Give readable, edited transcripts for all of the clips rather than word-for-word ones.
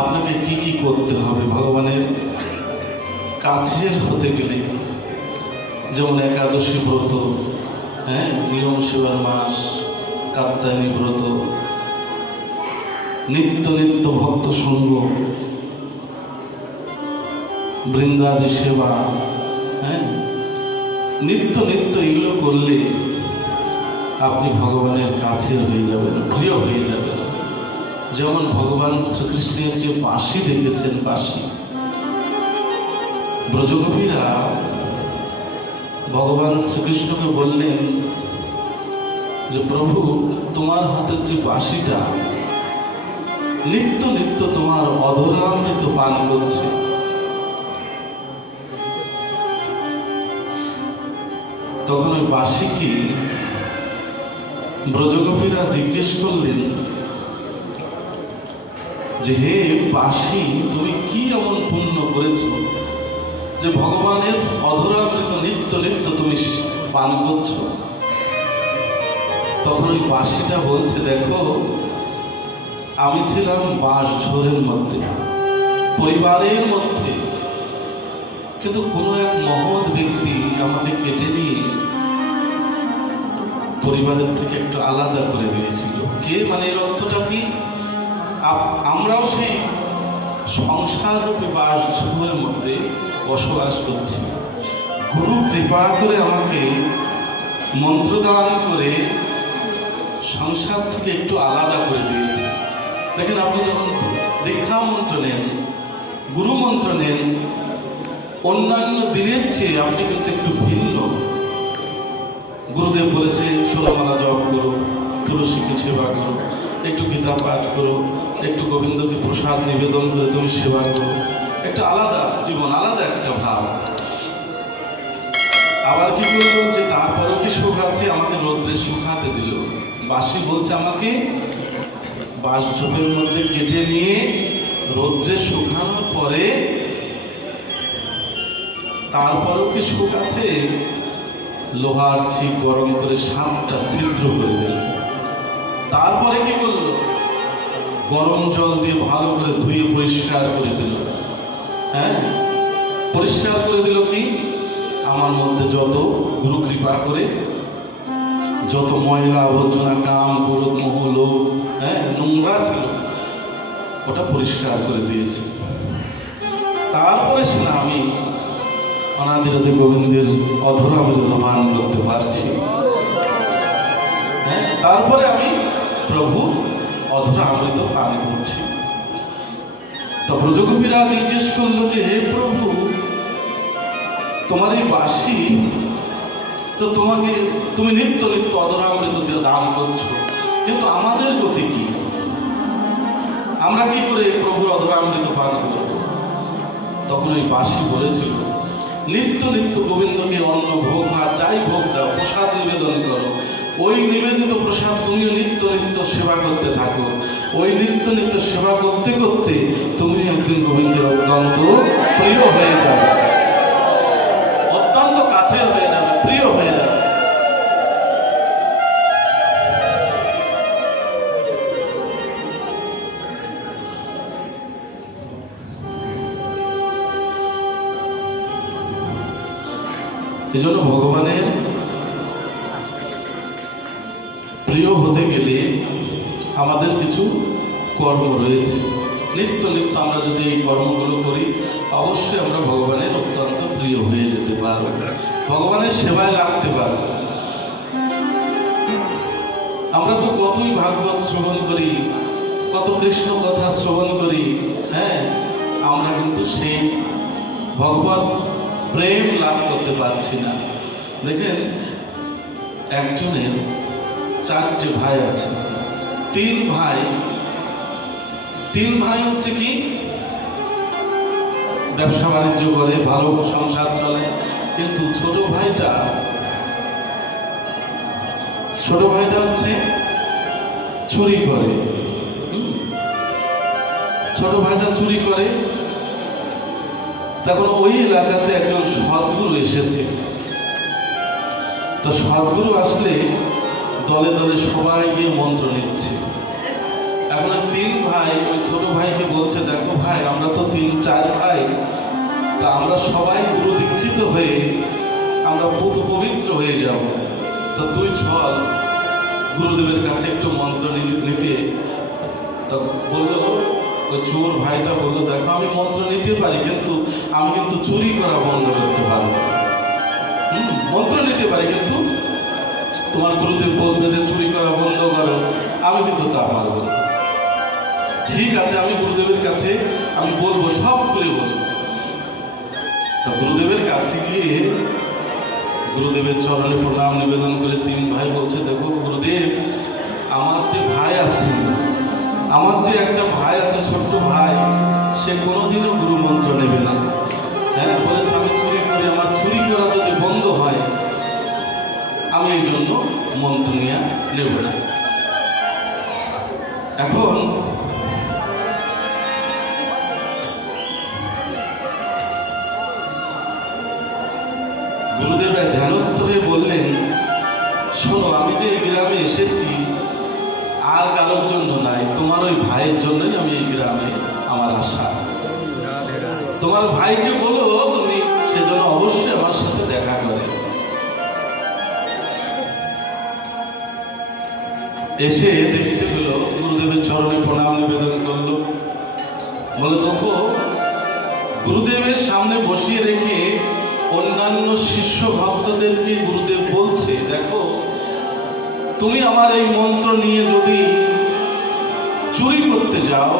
আপনাকে কি কি করতে হবে ভগবানের কাছের হতে গেলে। যেমন একাদশী ব্রত, নিয়ম সেবার মাস, কাত্যায়নী ব্রত, নিত্য নিত্য ভক্ত সঙ্গ, বৃন্দাজি সেবা, নিত্য নিত্য এগুলো করলে আপনি ভগবানের কাছের হয়ে যাবেন, প্রিয় হয়ে যাবেন। যেমন ভগবান শ্রীকৃষ্ণের যে বাঁশি দেখেছেন, বাঁশি, ব্রজগোপীরা ভগবান শ্রীকৃষ্ণকে বললেন যে প্রভু, তোমার হাতের যে বাঁশিটা নিত্য নিত্য তোমার অধরামৃত পান করছে। তখন ওই বাঁশিকে ব্রজগোপীরা জিজ্ঞেস করলেন যে হে বাঁশি, তুমি কি এমন পুণ্য করেছ যে ভগবানের অধরামৃত নিত্য নিত্য তুমি পান করছ? তখন ওই বাঁশিটা বলছে, দেখো, আমি ছিলাম বাঁশ ঝোড়ের মধ্যে, পরিবারের মধ্যে, কিন্তু কোনো এক মহৎ ব্যক্তি আমাকে কেটে নিয়ে পরিবারের থেকে একটু আলাদা করে দিয়েছিল। কে? মানে এর অর্থটা কি? আমরাও সেই সংসার রূপী বাঁশ ঝোড়ের মধ্যে বসবাস করছি। গুরু কৃপা করে আমাকে মন্ত্রদান করে সংসার থেকে একটু আলাদা করে দিয়েছে। দেখেন, আপনি যখন দীক্ষা মন্ত্র নেন, গুরু মন্ত্র নেন, অন্যান্য দিনের চেয়ে আপনি কিন্তু একটু ভিন্ন। গুরুদেব বলেছে 16 মালা জপ করো, তুলসীকে সেবা করো, একটু গীতা পাঠ করো, একটু গোবিন্দকে প্রসাদ নিবেদন করে তুমি সেবা করো। একটা আলাদা জীবন, আলাদা একটা ভাব। আবার কি করলো যে তারপরেও কি সুখ আছে, আমাকে রৌদ্রে শুকাতে দিল। বাঁশি বলছে আমাকে বাঁশ ঝোপের মধ্যে কেটে নিয়ে রৌদ্রে শুকানোর পরে তারপরেও কি সুখ আছে, লোহার ছিপ গরম করে 7টা ছিদ্র করে দিল। তারপরে কি করলো, গরম জল দিয়ে ভালো করে ধুয়ে পরিষ্কার করে দিল। পরিষ্কার করে দিল কি, আমার মধ্যে যত, গুরু কৃপা করে যত ময়লা আবর্জনা, কাম ক্রোধ মোহ লোভ, নোংরা ছিল, ওটা পরিষ্কার করে দিয়েছে। তারপরে সে না আমি অনাদিরতে গোবিন্দের অধরামৃত পান করতে পারছি। তারপরে আমি প্রভু অধরামৃত পান করছি। তো ব্রজগোপীরা জিজ্ঞেস করলো যে হে প্রভু, তোমার এই বাঁশি তো তুমি নিত্য নিত্য অধরামৃত দিয়ে দান করছো, কিন্তু আমাদের গতি কি? আমরা কি করে প্রভুর অধরামৃত পান করব? তখন ওই বাঁশি বলেছিল, নিত্য নিত্য গোবিন্দকে অন্ন ভোগ, ভাত যাই ভোগ দাও, প্রসাদ নিবেদন করো। ওই নিবেদিত প্রসাদ তুমিও নিত্য নিত্য সেবা করতে থাকো। ওই নিত্য নিত্য সেবা করতে করতে তুমি একদিন গোবিন্দের অত্যন্ত প্রিয় হয়ে যাবে, অত্যন্ত কাছের হয়ে যাবে, প্রিয় হয়ে যাবে। এই জন্য ভগবানের প্রিয় হতে গেলে আমাদের কিছু কর্ম রয়েছে। নিত্য নিত্য আমরা যদি এই কর্মগুলো করি, অবশ্যই আমরা ভগবানের অত্যন্ত প্রিয় হয়ে যেতে পারব, ভগবানের সেবায় লাগতে পারব। আমরা তো কতই ভাগবত শ্রবণ করি, কত কৃষ্ণ কথা শ্রবণ করি, আমরা কিন্তু সেই ভগবত প্রেম লাভ করতে পারছি না। দেখেন, একজনের 4টে ভাই আছে। 3 ভাই হচ্ছে কি ব্যবসা বাণিজ্য করে, ভালো সংসার চলে, কিন্তু ছোট ভাইটা হচ্ছে চুরি করে। ছোট ভাইটা চুরি করে। তখন ওই এলাকাতে একজন সদ্গুরু এসেছে। তো সদ্গুরু আসলে দলে দলে সবাই গিয়ে মন্ত্র নিচ্ছে। এখন 3 ভাই ভাই ওই ছোট ভাইকে বলছে, দেখো ভাই, আমরা তো 3-4 ভাই, তা আমরা সবাই গুরু দীক্ষিত হয়ে আমরা পবিত্র হয়ে যাব, তো তুই চল গুরুদেবের কাছে একটু মন্ত্র নিতে। তা বললো, ওই চোর ভাইটা বললো, দেখো আমি মন্ত্র নিতে পারি, কিন্তু আমি কিন্তু চুরি করা বন্ধ করতে পারবো না। মন্ত্র নিতে পারি, কিন্তু তোমার গুরুদেব বলবে যে চুরি করা বন্ধ করো, আমি কিন্তু তা পারবো না। ঠিক আছে, আমি গুরুদেবের কাছে আমি বলবো, সব খুলে বলবো। তা গুরুদেবের কাছে গিয়ে গুরুদেবের চরণে প্রণাম নিবেদন করে 3 ভাই বলছে, দেখো গুরুদেব, আমার যে ভাই আছে, আমার যে একটা ভাই আছে, ছোট্ট ভাই, সে কোনোদিনও গুরু মন্ত্র নেবে না। হ্যাঁ, বলেছে আমি চুরি করি, আমার চুরি করা যদি বন্ধ হয় আমি এই জন্য মন্ত্র নিয়ে নেব না। এখন গুরুদেব ধ্যানস্থ হয়ে বললেন, শোনো, আমি যে এই গ্রামে এসেছি আর কারোর জন্য নাই, তোমার ওই ভাইয়ের জন্যই আমি এই গ্রামে আমার আশা। তোমার ভাইকে বলো তুমি সেজন্য অবশ্যই আমার সাথে দেখা করে। এসে দেখতে পেল, গুরুদেবের চরণে প্রণাম নিবেদন করলো, বলে, দেখো গুরুদেবের সামনে বসিয়ে রেখে অন্যান্য শিষ্য ভক্তদেরকে গুরুদেব বলছে, দেখো তুমি আমার এই মন্ত্র নিয়ে যদি চুরি করতে যাও,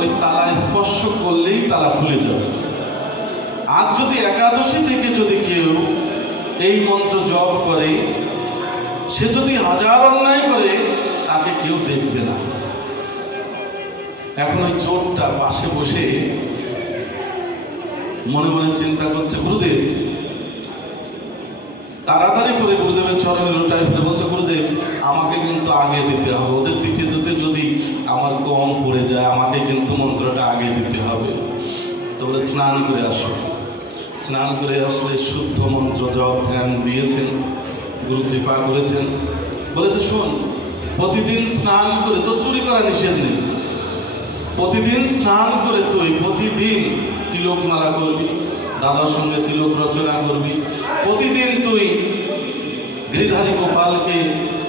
ওই তালা স্পর্শ করলেই তালা খুলে যাবে। আর যদি একাদশী থেকে যদি কেউ এই মন্ত্র জপ করে, সে যদি 1000 অন্যায় করে, তাকে কেউ দেখবে না। এখন ওই চোরটা পাশে বসে মনে মনে চিন্তা করছে, গুরুদেব, তাড়াতাড়ি করে গুরুদেবের চরণে লোটায় ফেলে বলছে, গুরুদেব আমাকে কিন্তু আগে দিতে হবে, ওদের দিতে দিতে যদি আমার কম পড়ে যায়, আমাকে কিন্তু মন্ত্রটা আগে দিতে হবে। তো বলে, স্নান করে আসো। স্নান করে আসলে শুদ্ধ মন্ত্র জপ ধ্যান দিয়েছেন, গুরু কৃপা করেছেন। বলেছে, শোন, প্রতিদিন স্নান করে, তো চুরি করা নিষেধ নেই, প্রতিদিন স্নান করে তুই প্রতিদিন তিলক মালা করবি, দাদার সঙ্গে তিলক রচনা করবি, প্রতিদিন তুই গিরিধারী গোপালকে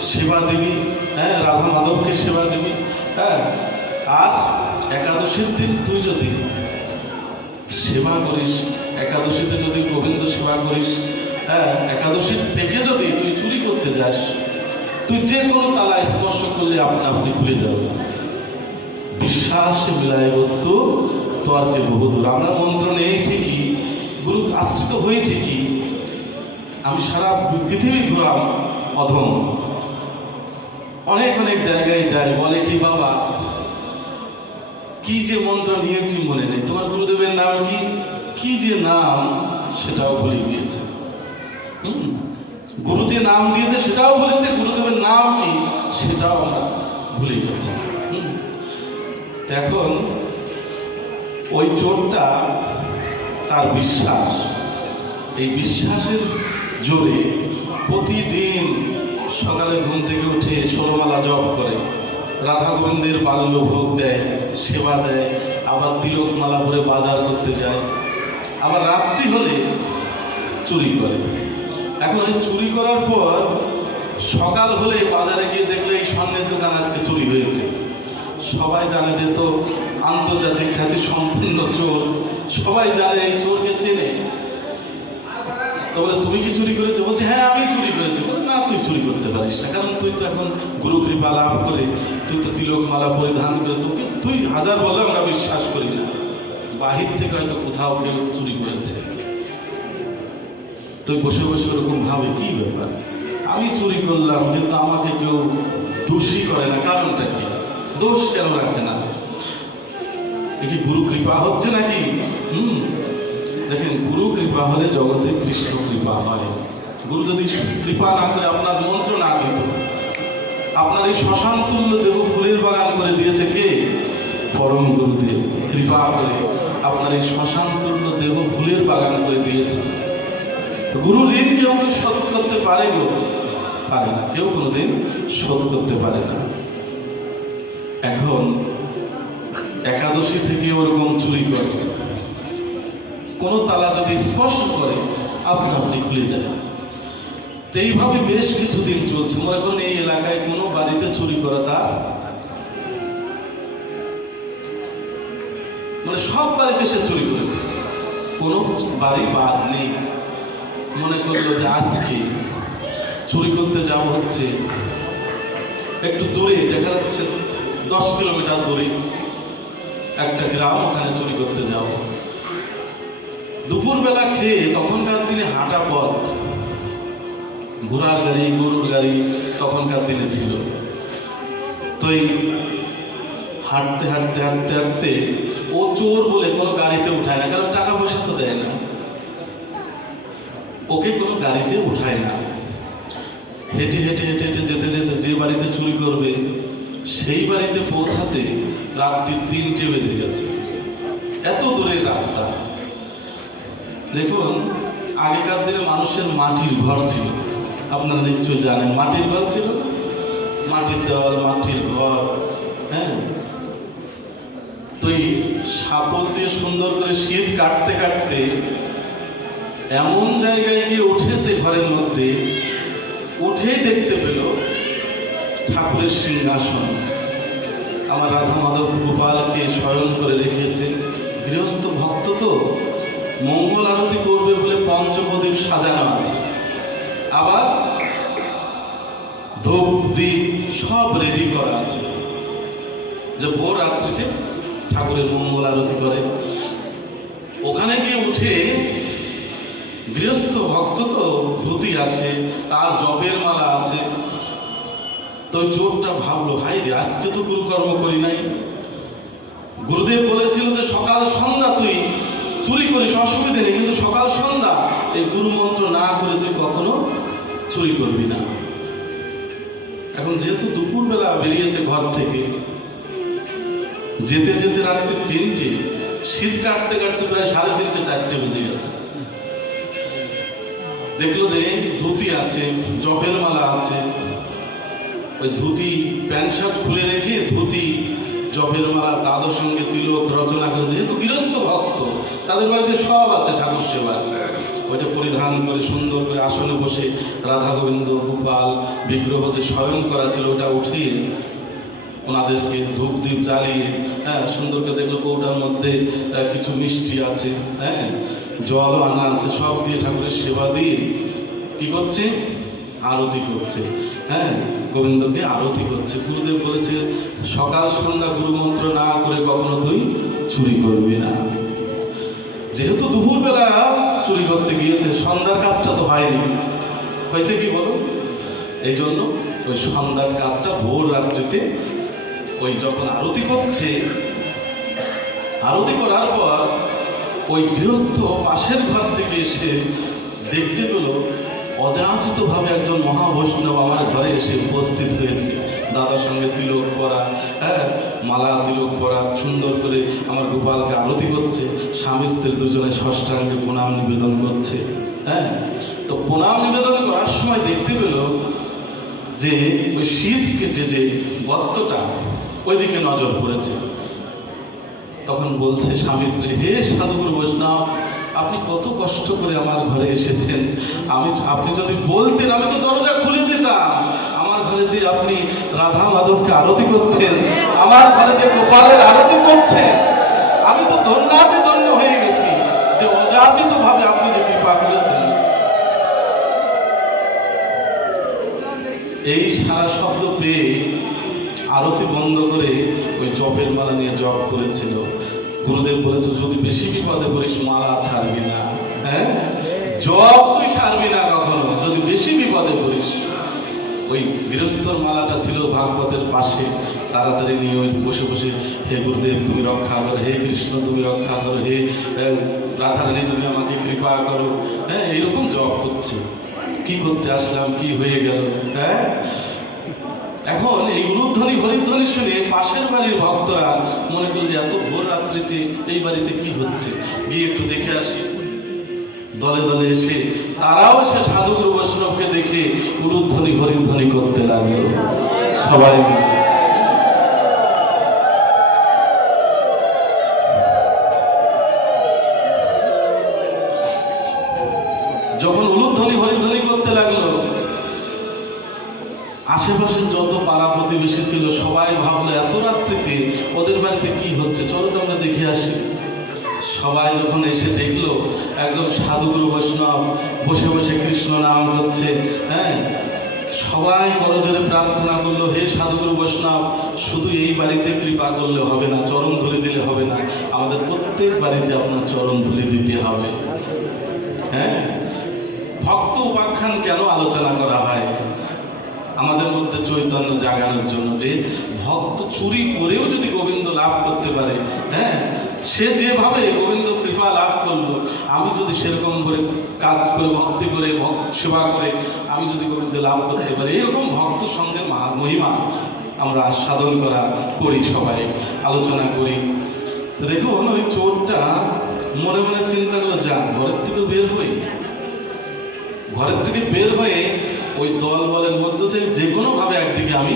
সেবা দিবি, হ্যাঁ, রাধা মাধবকে সেবা দিবি, হ্যাঁ। আর একাদশীর দিন তুই যদি সেবা করিস, একাদশীতে যদি গোবিন্দ সেবা করিস, হ্যাঁ, একাদশীর থেকে যদি তুই চুরি করতে যাস, তুই যে কোনো তালা স্পর্শ করলে আপনা আপনি খুলে যাবে। বিশ্বাসে মিলায় বস্তু তর্কে বহুদূর। আমরা মন্ত্র নেই ঠিকই, গুরু আশ্রিত হয়ে ঠিকই, আমি সারা পৃথিবী ঘোরাম অধম, অনেক অনেক জায়গায় যাই, বলে কি বাবা কি যে মন্ত্র নিয়েছি মনে নেই, তোমার গুরুদেবের নাম কি, কি যে নাম সেটাও ভুলে গিয়েছে। গুরু যে নাম দিয়েছে সেটাও বলেছে, গুরুদেবের নাম কি সেটাও আমরা ভুলে গেছি। এখন ওই চোরটা, তার বিশ্বাস, এই বিশ্বাসের জোরে প্রতিদিন সকালে ঘুম থেকে উঠে 16 মালা জপ করে, রাধা গোবিন্দের বাল্য ভোগ দেয়, সেবা দেয়, আবার তিলক মালা ভরে বাজার করতে যায়, আবার রাত্রি হলে চুরি করে। এখন এই চুরি করার পর সকাল হলে বাজারে গিয়ে দেখলে এই স্বর্ণের দোকান আজকে চুরি হয়েছে। সবাই জানে যে তো আন্তর্জাতিক খ্যাতি সম্পূর্ণ চোর, সবাই জানে, এই চোরকে চেনে। তো বলে, তুমি কি চুরি করেছো? বলছে, হ্যাঁ আমি চুরি করেছি। বলে, না, তুই চুরি করতে পারিস না, কারণ তুই তো এখন গুরু কৃপা লাভ করে, তুই তো তিলক মালা পরিধান করে, তোকে তুই 1000 বলে আমরা বিশ্বাস করি না, বাহির থেকে হয়তো কোথাও কেউ চুরি করেছে। তুই বসে বসে ওরকম ভাবে, কি ব্যাপার, আমি চুরি করলাম কিন্তু আমাকে কেউ দোষী করে না, কারণটা কি, দোষ কেন রাখে না? কি গুরু কৃপা হচ্ছে নাকি? দেখেন, গুরু কৃপা হলে জগতে কৃষ্ণ কৃপা হয়। গুরু যদি কৃপা না করে, আপনার মন্ত্র না দিত, আপনার এই শ্মশান তুল্য দেহ ফুলের বাগান করে দিয়েছে কে? পরম গুরুদেব কৃপা করে আপনার এই শ্মশান তুল্য দেহ ফুলের বাগান করে দিয়েছে। গুরু ঋণ কেউ শোধ করতে পারে গো? পারে না, কেউ কোনোদিন শোধ করতে পারে না। এখন একাদশী থেকে ওরকম চুরি করে, কোনো তালা যদি স্পর্শ করে আপনা আপনি খুলে যায়। তো এইভাবে বেশ কিছুদিন চলছে। মনে করেন এই এলাকায় কোনো বাড়িতে চুরি করা তার মানে সব বাড়িতে সে চুরি করেছে, কোনো বাড়ি বাদ নেই। মনে করলো যে আজকে চুরি করতে যাব, হচ্ছে একটু দূরে, দেখা যাচ্ছে 10 কিলোমিটার দূরে একটা গ্রাম, ওখানে চুরি করতে যাব। দুপুরবেলা খেয়ে, তখনকার দিনে হাঁটা পথ, ঘোড়ার গাড়ি গরুর গাড়ি তখনকার দিনে ছিল। তো এই হাঁটতে হাঁটতে হাঁটতে হাঁটতে ও চোর বলে কোনো গাড়িতে উঠায় না, কারণ টাকা পয়সা তো দেয় না, ওকে কোনো গাড়িতে উঠায় না। হেঁটে হেঁটে হেঁটে হেঁটে যেতে যেতে যে বাড়িতে চুরি করবে সেই বাড়িতে পৌঁছাতে রাত্রি 3টে বেজে গেছে। এত দূরের রাস্তা। দেখুন, আগেকার দিনে মানুষের মাটির ঘর ছিল, আপনারা নিশ্চয়ই জানেন। মাটির ঘর ছিল, মাটির দেওয়াল, মাটির ঘর। হ্যাঁ, তো এই শাবল দিয়ে সুন্দর করে শীত কাটতে কাটতে এমন জায়গায় গিয়ে উঠেছে ঘরের মধ্যে, উঠেই দেখতে পেল ঠাকুরের সিংহাসন। আমার রাধা মাধব গোপালকে শয়ন করে রেখেছে। গৃহস্থ ভক্ত তো, মঙ্গল আরতি করবে বলে পঞ্চপ্রদীপ সাজানো আছে, আবার ধূপ দ্বীপ সব রেডি করা আছে, যে ভোর রাত্রিতে ঠাকুরের মঙ্গল আরতি করে। ওখানে গিয়ে উঠে গৃহস্থ ভক্ত তো, ধুতি আছে, তার জপের মালা আছে। তো চোরটা ভাবলো, হাই রে, আজকে তো গুরুকর্ম করি নাই। গুরুদেব বলেছিল যে সকাল সন্ধ্যা তুই চুরি করিস, অসুবিধে নেই, কিন্তু সকাল সন্ধ্যা এই গুরু মন্ত্র না করে তুই কখনো চুরি করবি না। এখন যেহেতু দুপুরবেলা বেরিয়েছে ঘর থেকে, যেতে যেতে রাত্রি 3টে, শীত কাটতে কাটতে প্রায় 3:30 4টে বেজে গেছে। দেখলো যে ধুতি আছে, জপের মালা আছে, ওই ধুতি প্যান্ট শার্ট খুলে রেখে ধুতি জপের মালা তাদের সঙ্গে তিলক রচনা করে, যেহেতু গৃহস্থ ভক্ত তাদের বাড়িতে সব আছে ঠাকুর সেবা, ওইটা পরিধান করে সুন্দর করে আসনে বসে রাধা গোবিন্দ গোপাল বিগ্রহ যে শয়ন করা ছিল ওটা উঠিয়ে ওনাদেরকে ধূপ দ্বীপ জ্বালিয়ে, হ্যাঁ, সুন্দর করে দেখলো কৌটার মধ্যে কিছু মিষ্টি আছে, হ্যাঁ, জলও আনা আছে, সব দিয়ে ঠাকুরের সেবা দিয়ে কি করছে, আরতি করছে। হ্যাঁ, গোবিন্দকে আরতি করছে। গুরুদেব বলেছে সকাল সন্ধ্যা গুরু মন্ত্র না করে কখনো তুই চুরি করবি না। যেহেতু দুপুরবেলা চুরি করতে গিয়েছে, সন্ধ্যার কাজটা তো হয়নি, হয়েছে কি বলো, এই জন্য ওই সন্ধ্যার কাজটা ভোর রাত্রিতে ওই যখন আরতি করছে, আরতি করার পর ওই গৃহস্থ পাশের ঘর থেকে এসে দেখতে পেল অযাচিতভাবে একজন মহাবৈষ্ণব আমার ঘরে এসে উপস্থিত হয়েছে। দাদার সঙ্গে তিলক পরা, হ্যাঁ, মালা তিলক পরা, সুন্দর করে আমার গোপালকে আরতি করছে। স্বামী স্ত্রী দুজনে ষষ্ঠাঙ্গে প্রণাম নিবেদন করছে। হ্যাঁ, তো প্রণাম নিবেদন করার সময় দেখতে পেল যে ওই শীত কেটে যে গর্তটা ওইদিকে নজর পড়েছে। তখন বলছে স্বামী স্ত্রী, হে সাধুগুরু বৈষ্ণব, আপনি কত কষ্ট করে আমার ঘরে এসেছেন, আপনি যদি বলতেন আমি তো দরজা খুলে দিতাম। আমার ঘরে যে আপনি রাধা মাধবকে আরতি করছেন, আমার ঘরে যে গোপালের আরতি করছেন, আমি তো ধন্যাতে ধন্য হয়ে গেছি যে অযাচিত ভাবে আপনি যে কৃপা করেছেন। এই সারা শব্দ পেয়ে আরতি বন্ধ করে ওই জপের মালা নিয়ে জপ করেছিল। গুরুদেব বলেছে যদি বেশি বিপদে পড়িস মালা ছাড়বি না, হ্যাঁ, জপ তুই ছাড়বি না কখনো, যদি বেশি বিপদে পড়িস। ওই গৃহস্থর মালাটা ছিল ভাগবতের পাশে, তাড়াতাড়ি নিয়ে ওই বসে বসে হে গুরুদেব তুমি রক্ষা করো, হে কৃষ্ণ তুমি রক্ষা করো, হে রাধারানী তুমি আমাকে কৃপা করো, হ্যাঁ, এইরকম জপ করছে। কি করতে আসলাম, কি হয়ে গেল, হ্যাঁ। এখন এই উলুধ্বনি হরিধ্বনি শুনে পাশের বাড়ির ভক্তরা মনে করলে এত ভোর রাত্রিতে এই বাড়িতে কি হচ্ছে, গিয়ে একটু দেখে আসি। দলে দলে এসে তারাও সে সাধুগুরু বৈষ্ণবকে দেখে উলুধ্বনি হরিধ্বনি করতে লাগলো সবাই। যখন উলুধ্বনি হরিধ্বনি করতে লাগলো, আশেপাশে যত পাড়া প্রতিবেশী ছিল সবাই ভাবলো এত রাত্রিতে ওদের বাড়িতে কি হচ্ছে, চলো তো আমরা দেখে আসি। সবাই যখন এসে দেখলো একজন সাধুগুরু বৈষ্ণব বসে বসে কৃষ্ণ নাম করছে, হ্যাঁ, সবাই বড় জোরে প্রার্থনা করলো, হে সাধুগুরু বৈষ্ণব, শুধু এই বাড়িতে কৃপা করলে হবে না, চরণ ধুলি দিলে হবে না, আমাদের প্রত্যেক বাড়িতে আপনার চরণ ধুলি দিতে হবে। হ্যাঁ, ভক্ত উপাখ্যান কেন আলোচনা করা হয়? আমাদের মধ্যে চৈতন্য জাগানোর জন্য, যে ভক্ত চুরি করেও যদি গোবিন্দ লাভ করতে পারে, হ্যাঁ, সে যেভাবে গোবিন্দ কৃপা লাভ করলো, আমি যদি সেরকম করে কাজ করে ভক্তি করে সেবা করে আমি যদি গোবিন্দ লাভ করতে পারি, এরকম ভক্ত সঙ্গের মহিমা আমরা সাধন করি, সবাই আলোচনা করি। তো দেখুন, ওই চোরটা মনে মনে চিন্তা করলো, যা ঘরের থেকে বের হয়ে ওই দল বলের মধ্য থেকে যে কোনোভাবে একদিকে আমি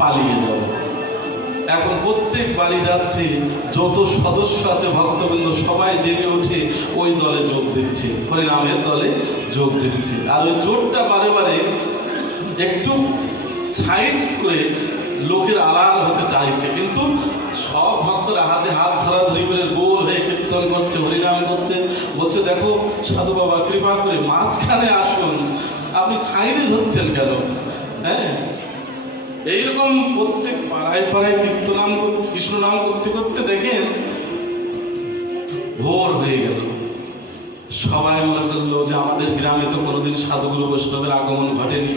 পালিয়ে যাব। এখন প্রত্যেক বাড়ি যাচ্ছে, যত সদস্য আছে ভক্তবৃন্দ সবাই জেগে উঠে ওই দলে যোগ দিচ্ছে, হরিনামের দলে যোগ দিচ্ছে। আর ওই চোরটা বারে বারে একটু সাইড করে লোকের আড়াল হতে চাইছে, কিন্তু সব ভক্তরা হাতে হাত ধরাধরি করে গোল হয়ে কীর্তন করছে, হরিনাম করছে, বলছে, দেখো সাধু বাবা কৃপা করে মাঝখানে আসুন, আপনি সাইডে হচ্ছেন কেন? হ্যাঁ, এইরকম প্রত্যেক পাড়ায় পাড়ায় কীর্তনাম করতে, কৃষ্ণ নাম করতে করতে দেখেন ভোর হয়ে গেল। সবাই মনে করলো যে আমাদের গ্রামে তো কোনোদিন সাধুগুরু বৈষ্ণবের আগমন ঘটেনি।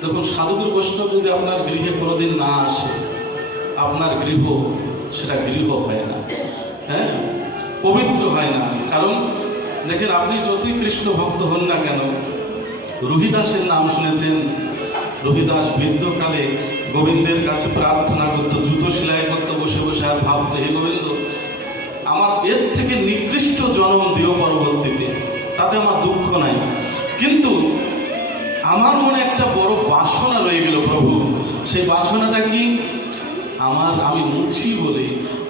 দেখুন, সাধুগুরু বৈষ্ণব যদি আপনার গৃহে কোনোদিন না আসে, আপনার গৃহ সেটা গৃহ হয় না, হ্যাঁ, পবিত্র হয় না। কারণ দেখেন, আপনি যতই কৃষ্ণ ভক্ত হন না কেন, রবিদাসের নাম শুনেছেন? রবিদাস বৃদ্ধকালে গোবিন্দের কাছে প্রার্থনা করত, জুতো সেলাই করতো বসে বসে, আর ভাবতো, হে গোবিন্দ, আমার এর থেকে নিকৃষ্ট জন্ম দিও পরবর্তীতে, তাতে আমার দুঃখ নাই, কিন্তু আমার মনে একটা বড় বাসনা রয়ে গেল প্রভু। সেই বাসনাটা কি? আমি মুছি বলে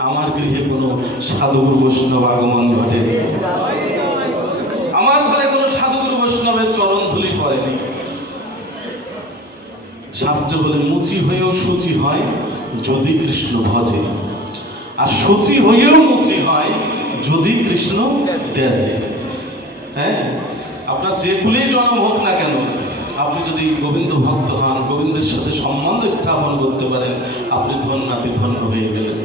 আমার গৃহে কোনো সাধুগুরু বৈষ্ণব আগমন ঘটেনি, আমার ঘরে কোনো সাধুগুরু বৈষ্ণবের চরণ ধুলি পড়েনি। শাস্ত্র বলে, মুচি হয়েও শুচি হয় যদি কৃষ্ণ ভজে, আর শুচি হয়েও মুচি হয় যদি কৃষ্ণ তেজে। হ্যাঁ, আপনার যে কুলেই জন্ম হোক না কেন, আপনি যদি গোবিন্দ ভক্ত হন, গোবিন্দের সাথে সম্বন্ধ স্থাপন করতে পারেন, আপনি ধন্যাতি ধন্য হয়ে গেলেন।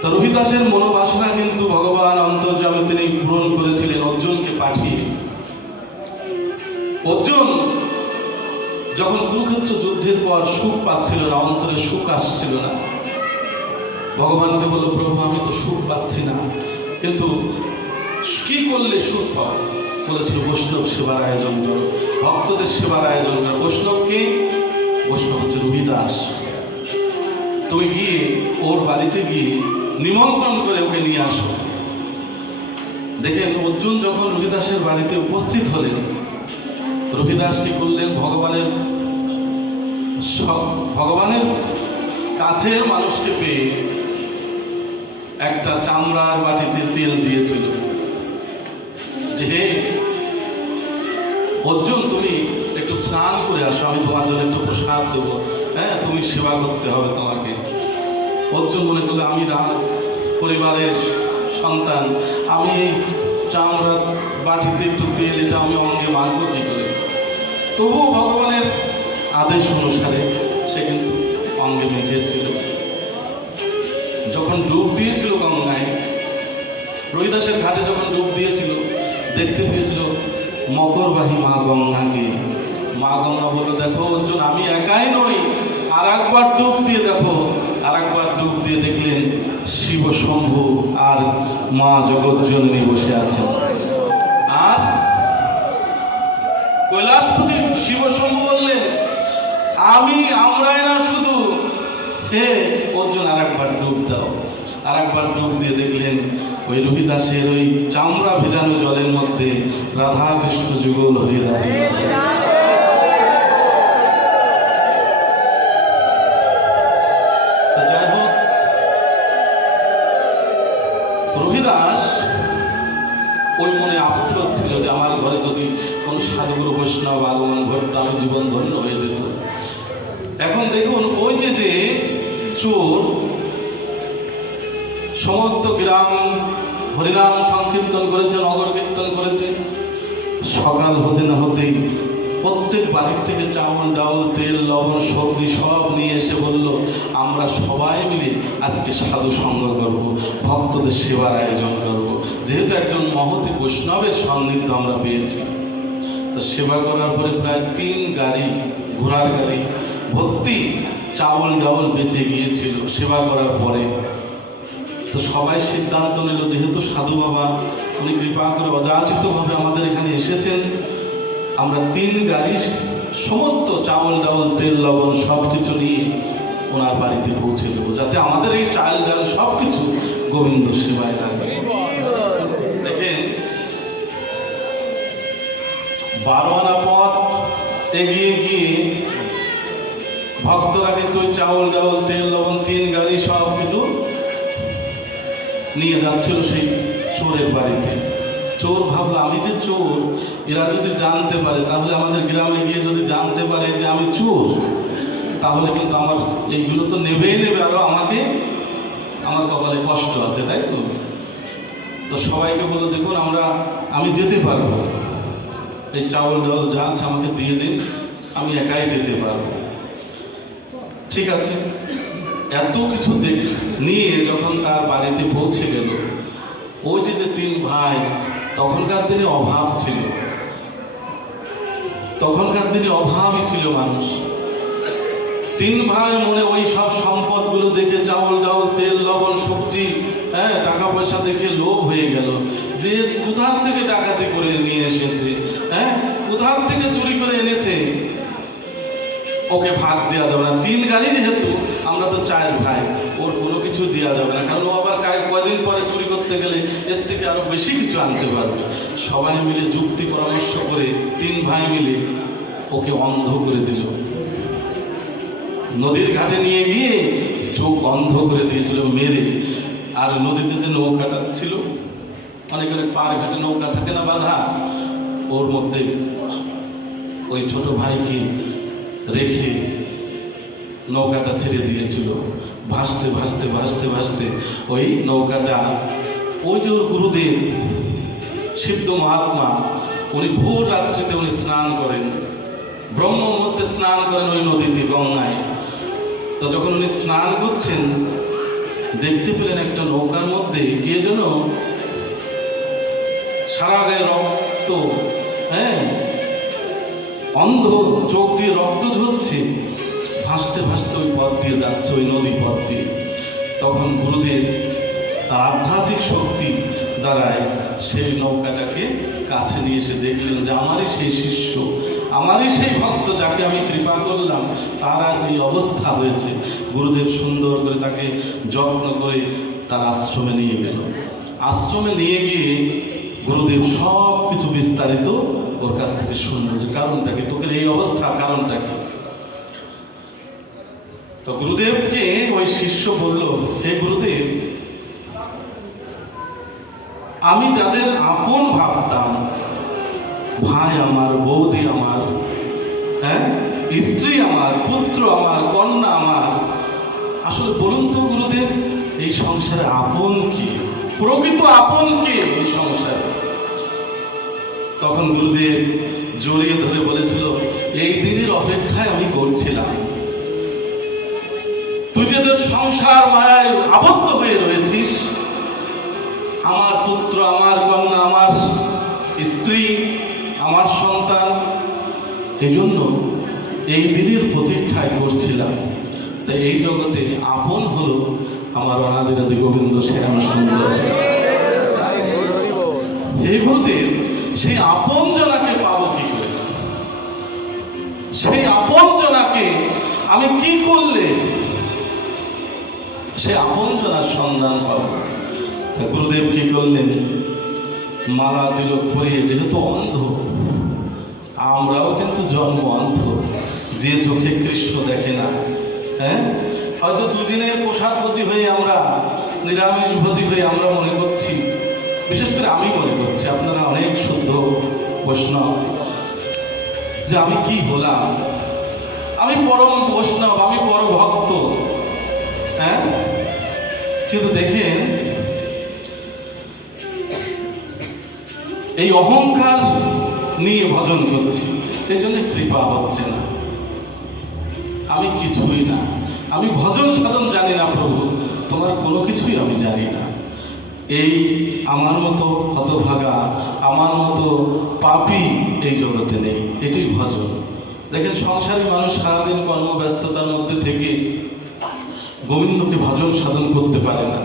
তো রবিদাসের মনোবাসনা কিন্তু ভগবান অন্তর্যামী তিনি পূরণ করেছিলেন অর্জুনকে পাঠিয়ে। অর্জুন যখন কুরুক্ষেত্র যুদ্ধের পর সুখ পাচ্ছিল না, অন্তরে সুখ আসছিল না, ভগবানকে বলল, প্রভু আমি তো সুখ পাচ্ছি না, কিন্তু কি করলে সুখ পাবো? বলেছিল, বৈষ্ণব সেবার আয়োজন করো, ভক্তদের সেবার আয়োজন করো। বৈষ্ণবকে, বৈষ্ণব হচ্ছে রবিদাস, তুমি গিয়ে ওর বাড়িতে গিয়ে নিমন্ত্রণ করে ওকে নিয়ে আসো। দেখেন, অর্জুন যখন রবিদাসের বাড়িতে উপস্থিত হলেন, রবিদাস কি করলেন? ভগবানের কাছের মানুষকে পেয়ে একটা চামড়ার বাটিতে তেল দিয়েছিল, যে হে অর্জুন, তুমি একটু স্নান করে আসো, আমি তোমার জন্য একটু প্রসাদ দেবো, হ্যাঁ, তুমি সেবা করতে হবে তোমাকে। অর্জুন মনে করলে, আমি রাজ পরিবারের সন্তান, আমি এই চামড়ার বাটিতে একটু তেল, এটা আমি অঙ্গে মাখবো কি করে? তবুও ভগবানের আদেশ অনুসারে সে কিন্তু অঙ্গে মেখেছিল। যখন ডুব দিয়েছিল গঙ্গায়, রবিদাসের ঘাটে যখন ডুব দিয়েছিল, দেখতে পেয়েছিল মকরবাহী মা গঙ্গাকে। মা গঙ্গা বলে, দেখো অর্জুন, আমি একাই নই, আর একবার ডুব দিয়ে দেখো। আর একবার ডুব দিয়ে দেখলেন শিব শম্ভু আর মা জগৎজননী বসে আছেন। আর কৈলাসপতি শিব শম্ভু বললেন, আমরাই না শুধু, হে অর্জুন, আর একবার ডুব দাও। আর একবার ডুব দিয়ে দেখলেন ওই রবিদাসের ওই চামড়া ভেজানো জলের মধ্যে রাধা কৃষ্ণ যুগল হয়ে দাঁড়িয়ে আছে। যাই হোক, রবিদাস ওই মনে আফসোস ছিল যে আমার ঘরে যদি কোনো সাধুগুরু বৈষ্ণব আগমন ঘটতো, আমি জীবন ধন্য হয়ে যেত। এখন দেখুন, ওই যে চোর সমস্ত গ্রাম হরিনাম সংকীর্তন করেছে, নগর কীর্তন করেছে। সকাল হতে না হতেই প্রত্যেক বাড়ির থেকে চাউল ডাউল তেল লবণ সবজি সব নিয়ে এসে বলল, আমরা সবাই মিলে আজকে সাধু সঙ্গ করব, ভক্তদের সেবার আয়োজন করব। যেহেতু একজন মহতী বৈষ্ণবের সান্নিধ্য আমরা পেয়েছি, তো সেবা করার পরে প্রায় 3 গাড়ি ঘোড়ার গাড়ি ভর্তি চাউল ডাউল বেঁচে গিয়েছিল সেবা করার পরে। তো সবাই সিদ্ধান্ত নিল, যেহেতু সাধু বাবা উনি কৃপা করে অযাচিতভাবে আমাদের এখানে এসেছেন, আমরা 3 গাড়ি সমস্ত চাউল ডাউল তেল লবণ সব কিছু নিয়ে ওনার বাড়িতে পৌঁছে দেবো, যাতে আমাদের এই চাল ডাল সব কিছু গোবিন্দ সেবায় লাগে। দেখেন, 12 আনা পথ এগিয়ে গিয়ে ভক্তরা কিন্তু ওই চাউল ডাউল তেল লবণ 3 গাড়ি সব কিছু নিয়ে যাচ্ছিল সেই চোরের বাড়িতে। চোর ভাবলো, আমি যে চোর, এরা যদি জানতে পারে, তাহলে আমাদের গ্রামে গিয়ে যদি জানতে পারে যে আমি চোর, তাহলে কিন্তু আমার এইগুলো তো নেবেই নেবে, আরো আমাকে, আমার কপালে কষ্ট আছে, তাই তো? তো সবাইকে বললো, দেখুন আমি যেতে পারবো, এই চাউল ডাউল যা আছে আমাকে দিয়ে দিন, আমি একাই যেতে পারবো। ঠিক আছে। এত কিছু নিয়ে যখন তার বাড়িতে পৌঁছে গেল, ওই যে 3 ভাই, তখনকার দিনে অভাব ছিল, তখনকার দিনে অভাবই ছিল মানুষ। 3 ভাই মনে ওই সব সম্পদগুলো দেখে, চাউল ডাউল তেল লবণ সবজি, টাকা পয়সা দেখে লোভ হয়ে গেল, যে কোথার থেকে ডাকাতি করে নিয়ে এসেছে, কোথার থেকে চুরি করে এনেছে, ওকে ভাগ দেওয়া যাবে না। 3 গাড়ি যেহেতু, আমরা তো 4 ভাই, ওর কোনো কিছু দেওয়া যাবে না, কারণ ও আবার কয়েকদিন পরে চুরি করতে গেলে এর থেকে আরো বেশি কিছু আনতে পারবে। সবাই মিলে যুক্তি পরামর্শ করে 3 ভাই মিলে ওকে অন্ধ করে দিল। নদীর ঘাটে নিয়ে গিয়ে চোখ অন্ধ করে দিয়েছিল মেরে। আর নদীতে যে নৌকাটা ছিল, অনেক পার ঘাটে নৌকা থাকে না বাঁধা, ওর মধ্যে ওই ছোট ভাইকে রেখে নৌকাটা ছেড়ে দিয়েছিল। ভাসতে ভাসতে ভাসতে ভাসতে ওই নৌকাটা, ওই যে গুরুদেব সিদ্ধ মহাত্মা, উনি ভোর রাত্রিতে উনি স্নান করেন, ব্রহ্ম মুহূর্তে স্নান করেন ওই নদীতে, গঙ্গায়। তো যখন উনি স্নান করছেন, দেখতে পেলেন একটা নৌকার মধ্যে কে যেন সারা গায়ে রক্ত, অন্ধ চোখ দিয়ে রক্ত ঝরছে, ভাসতে ভাসতে ওই পথ দিয়ে যাচ্ছে, ওই নদী পথ দিয়ে। তখন গুরুদেব তার আধ্যাত্মিক শক্তি দ্বারায় সেই নৌকাটাকে কাছে নিয়ে এসে দেখলেন যে আমারই সেই শিষ্য, আমারই সেই ভক্ত, যাকে আমি কৃপা করলাম, তার আজ এই অবস্থা হয়েছে। গুরুদেব সুন্দর করে তাকে যত্ন করে তার আশ্রমে নিয়ে গেল। আশ্রমে নিয়ে গিয়ে গুরুদেব সব কিছু বিস্তারিত ওর কাছ থেকে শুনলো, যে কারণটা কি, তোকে এই অবস্থা কারণটা কি। তো গুরুদেবকে ওই শিষ্য বলল, হে গুরুদেব, আমি যাদের আপন ভাবতাম, ভাই আমার, বৌদি আমার, স্ত্রী আমার, পুত্র আমার, কন্যা আমার, আসলে বলুন তো গুরুদেব, এই সংসারে আপন কি, প্রকৃত আপন কে এই সংসারে? তখন গুরুদেব জড়িয়ে ধরে বলেছিল, এই দিনের অপেক্ষায় আমি করছিলাম। তুই যে তোর সংসার মায়ায় আবদ্ধ হয়ে রয়েছিস, আমার পুত্র, আমার কন্যা, আমার স্ত্রী, আমার সন্তান, এই জন্য এই দিনের প্রতীক্ষায় করছিলাম। তাই এই জগতে আপন হলো আমার অনাদিরাদি গোবিন্দ শ্যাম সুন্দর। হে গুরুদেব, সেই আপন জনাকে পাবো কি করে? সেই আপন জনাকে আমি কি করলে সে আপন জনার সন্ধান পাবো? তা গুরুদেব কি করলেন, মালা তিলক পরিয়ে, যেহেতু অন্ধ, আমরাও কিন্তু জন্ম অন্ধ, যে চোখে কৃষ্ণ দেখে না, হয়তো দুদিনের প্রসাদ ভোজী হয়ে আমরা, নিরামিষ ভোজী হয়ে আমরা মনে করছি বিশেষ করে আমি মনে করছি আপনারা অনেক শুদ্ধ বৈষ্ণব, যে আমি কি হলাম, আমি পরম বৈষ্ণব, আমি পরম ভক্ত, হ্যাঁ। কিন্তু দেখেন এই অহংকার নিয়ে ভজন করছি, এই জন্য কৃপা হচ্ছে না। আমি কিছুই না, আমি ভজন সাধন জানি না প্রভু, তোমার কোনো কিছুই আমি জানি না। এই আমার মতো হতভাগা, আমার মতো পাপী এই জগতে নেই, এটি ভজন। দেখেন সংসারী মানুষ সারাদিন কর্মব্যস্ততার মধ্যে থেকে গোবিন্দকে ভজন সাধন করতে পারে না।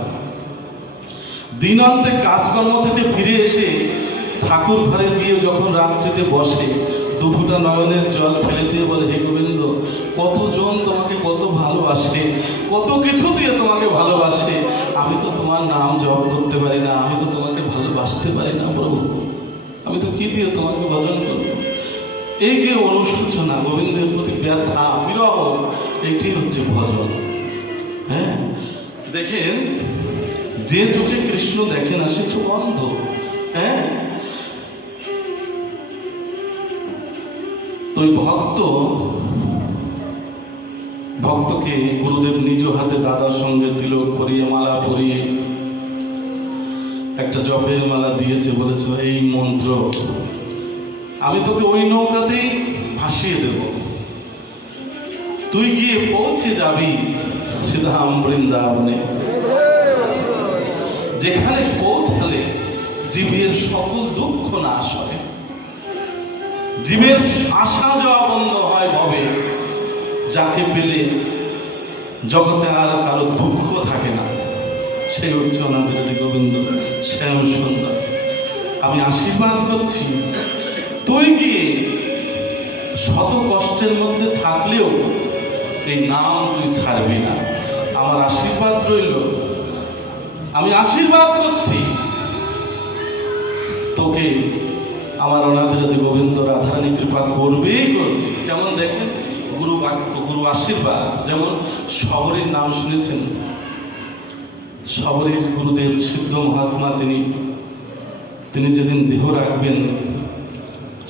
দিনান্তে কাজকর্ম থেকে ফিরে এসে ঠাকুর ঘরে গিয়ে যখন রাত্রিতে বসে, দুফোঁটা নয়নের জল ফেলে দিয়ে বলে, হে গোবিন্দ, কতজন তোমাকে কত ভালোবাসে, কত কিছু দিয়ে তোমাকে ভালোবাসে, আমি তো তোমার নাম জপ করতে পারি না, আমি তো তোমাকে ভালোবাসতে পারি না প্রভু, আমি তো কি দিয়ে তোমাকে ভজন করবো। এই যে অনুশোচনা, গোবিন্দের প্রতি ব্যথা, বিরহ, এটি হচ্ছে ভজন। হ্যাঁ, দেখেন যে চোখে কৃষ্ণ দেখে না সে চোখ অন্ধ। হ্যাঁ, তো ভক্তকে গুরুদেব নিজ হাতে দাদার সঙ্গে তিলক পরিয়ে, মালা পরিয়ে একটা জপের মালা দিয়েছে, বলেছে এই মন্ত্র আমি তোকে ওই নৌকাতেই ভাসিয়ে দেব, তুই গিয়ে পৌঁছে যাবি শ্রীধাম বৃন্দাবনে, যেখানে পৌঁছালে জীবের সকল দুঃখ নাশ হয়, জীবের আসা যাওয়া বন্ধ হয় ভবে, যাকে পেলে জগতে আর কারো দুঃখ থাকে না, সেই হচ্ছে আমাদের গোবিন্দ শ্যাম সুন্দর। আমি আশীর্বাদ করছি, তুই গিয়ে শত কষ্টের মধ্যে থাকলেও এই নাম তুই ছাড়বি না, আমার আশীর্বাদ রইল। আমি আশীর্বাদ করছি তোকে, আমার অনাদিরাদি গোবিন্দ রাধারানী কৃপা করবেই করবে। কেমন দেখেন গুরু বাক্য, গুরু আশীর্বাদ। যেমন শবরীর নাম শুনেছেন, শবরীর গুরুদেব সিদ্ধ মহাত্মা, তিনি যেদিন দেহ রাখবেন,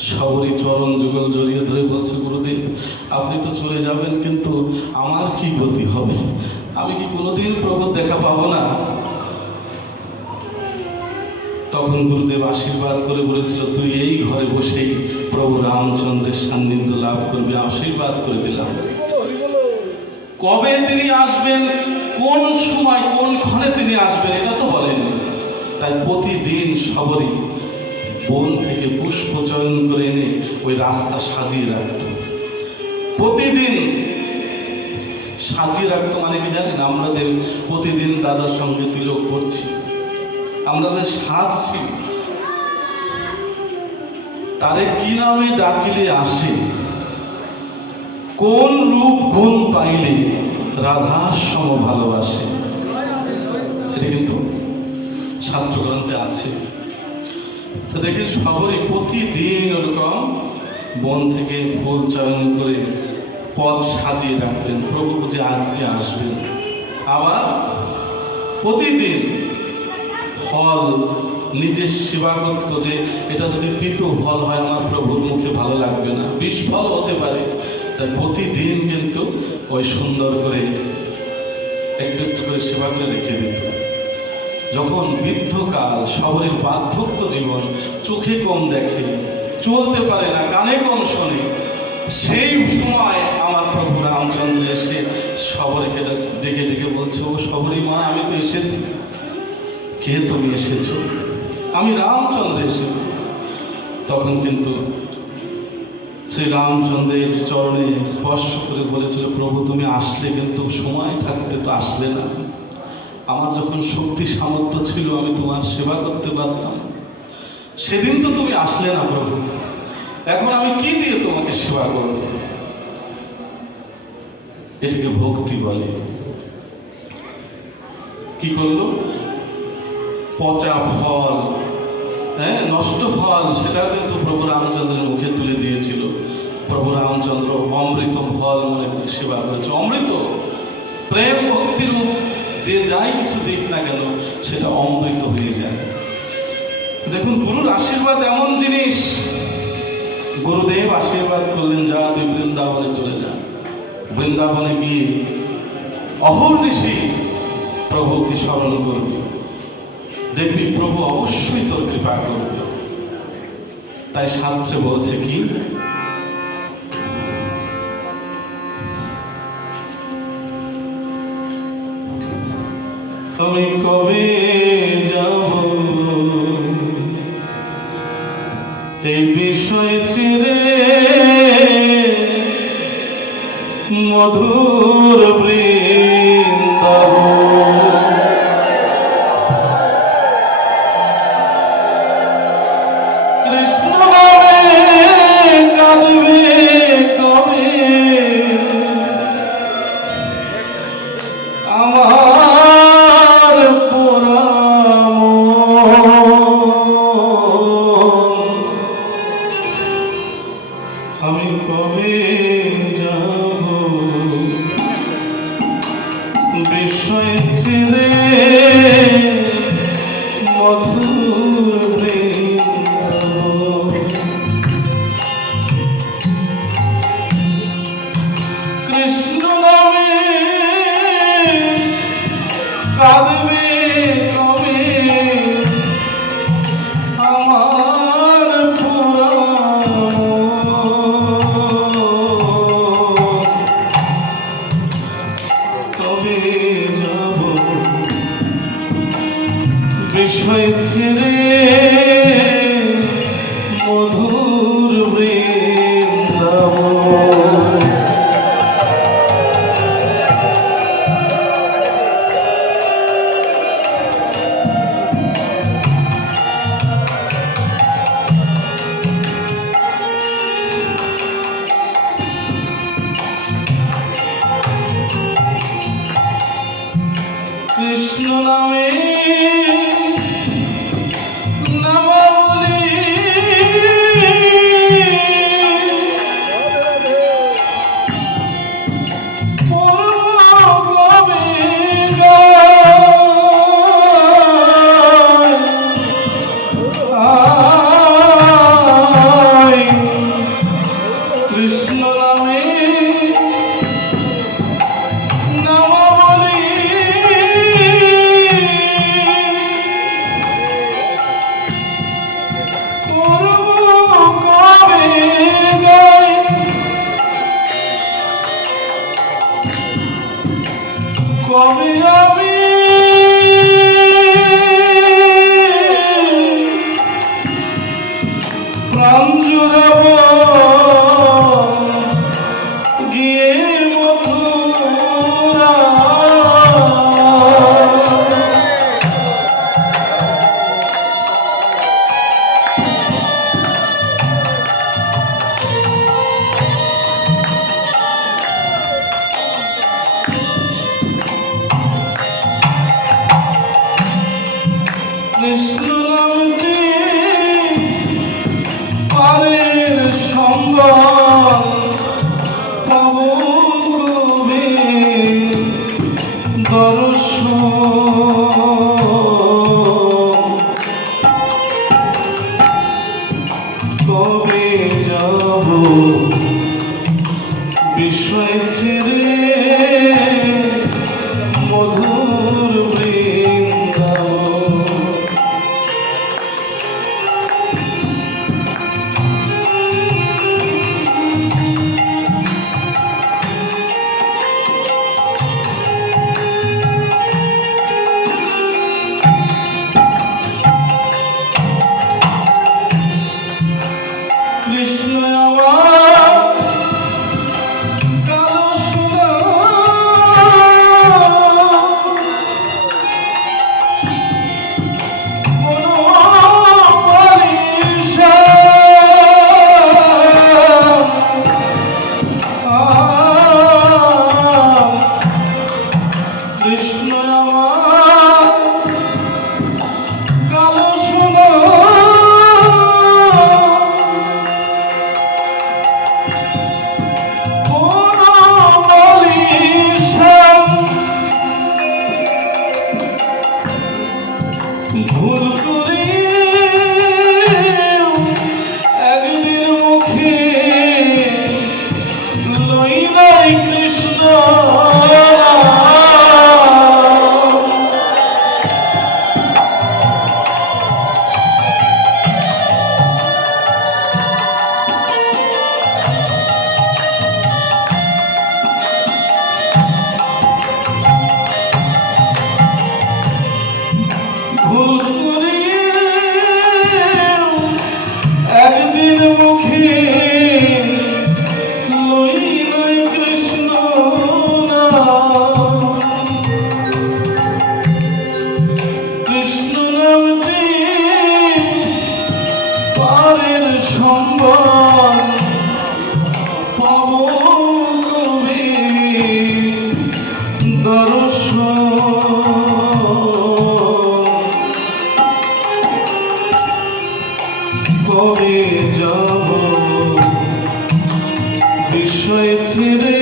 শবরী চরণ যুগল জড়িয়ে ধরে বলছে, গুরুদেব আপনি তো চলে যাবেন, কিন্তু আমার কি গতি হবে, আমি কি কোনোদিন প্রভুর দেখা পাবো না? তখন গুরুদেব আশীর্বাদ করে বলেছিল, তুই এই ঘরে বসেই প্রভু রামচন্দ্রের সান্নিধ্য লাভ করবি। আশীর্বাদ করে দিলাম। কবে তিনি আসবেন, কোন সময়, কোন ক্ষণে তিনি আসবেন, এটা তো বলেন। তাই প্রতিদিন শবরী বন থেকে পুষ্প চয়ন করে এনে ওই রাস্তা সাজিয়ে রাখত, প্রতিদিন সাজিয়ে রাখতো। মানে কি জানেন, আমরা যে প্রতিদিন দাদার সঙ্গে তিলক করছি, আমরা যে সাজছি, তারে কি নামে ডাকিলে আসে, কোন রূপ গুণ পাইলে রাধার সম ভালোবাসে, এটা কিন্তু শাস্ত্রগ্রন্থে আছে। তো দেখেন শবরী প্রতিদিন ওরকম বন থেকে ফুল চয়ন করে পথ সাজিয়ে রাখতেন, প্রভু যে আজকে আসবেন। আবার প্রতিদিন ফল নিজের সেবা করত, যে এটা যদি তিতো ফল হয় আমার প্রভুর মুখে ভালো লাগবে না, বিষ ফল হতে পারে। তাই প্রতিদিন কিন্তু ওই সুন্দর করে একটু একটু করে সেবা করে রেখে দিত। যখন বৃদ্ধকাল, শবরীর বার্ধক্য জীবন, চোখে কম দেখে, চলতে পারে না, কানে কম শোনে, সেই সময় আমার প্রভু রামচন্দ্র এসে শবরীকে ডেকে ডেকে বলছে, ও শবরী মা, আমি তো এসেছি। কে তুমি এসেছ? আমি রামচন্দ্র এসেছি। তখন কিন্তু শ্রী রামচন্দ্রের চরণে স্পর্শ করে বলেছিল, প্রভু তুমি আসলে, কিন্তু সময় থাকতে তো আসলে না। আমার যখন শক্তি সামর্থ্য ছিল আমি তোমার সেবা করতে পারতাম, সেদিন তো তুমি আসলে না প্রভু, এখন আমি কি দিয়ে তোমাকে সেবা করব? এটাকে ভক্তি বলে। কি করলো? পচা ফল, হ্যাঁ, নষ্ট ফল, সেটাও কিন্তু প্রভু রামচন্দ্রের মুখে তুলে দিয়েছিল। প্রভু রামচন্দ্র অমৃত ফল মনে করে সেবা করেছে। অমৃত প্রেম ভক্তিরূপ যে যাই কিছু দিক না কেন, সেটা অমৃত হয়ে যায়। দেখুন, গুরুর আশীর্বাদ এমন জিনিস, গুরুদেব আশীর্বাদ করলেন, যা তুই বৃন্দাবনে চলে যা। বৃন্দাবনে গিয়ে অহর্নিশি প্রভুকে স্মরণ করবি, দেখবি প্রভু অবশ্যই তোর কৃপা করবে। তাই শাস্ত্রে বলছে কি, আমি কবে যাব এই বিষয় ছেড়ে মধুর বৃন্দাবন। কৃষ্ণ নামে কাঁদবে কবে আমার পোড়া মন। আমি কবে যাব বিষয় ছেড়ে মধুর বৃন্দাবন। কৃষ্ণ নামে কাঁদবে কবে আমার পোড়া মন। কবে যাব বিষয় ছেড়ে মধুর বৃন্দাবন। কৃষ্ণ নামে নামাবলী পূর্ব কবে গায়। কৃষ্ণ নামে নামাবলী কবে আমি প্রাণ জুড়াব গিয়ে মথুরা। কৃষ্ণ নামটি পারের সঙ্গ পাব কবে দর্শন। কবে যাব বিষয় ছেড়ে মধুর বৃন্দাবন। কৃষ্ণ আমার কালো সোনা মনোমালিশা। কৃষ্ণ আমার কালো সোনা ভুল করে ভুল করিয়ে একদিন মুখে লই নাই কৃষ্ণ নাম। কৃষ্ণ নামটি পারের সম্বল পাব কবে দর্শন। কবে যাব বিষয় ছেড়ে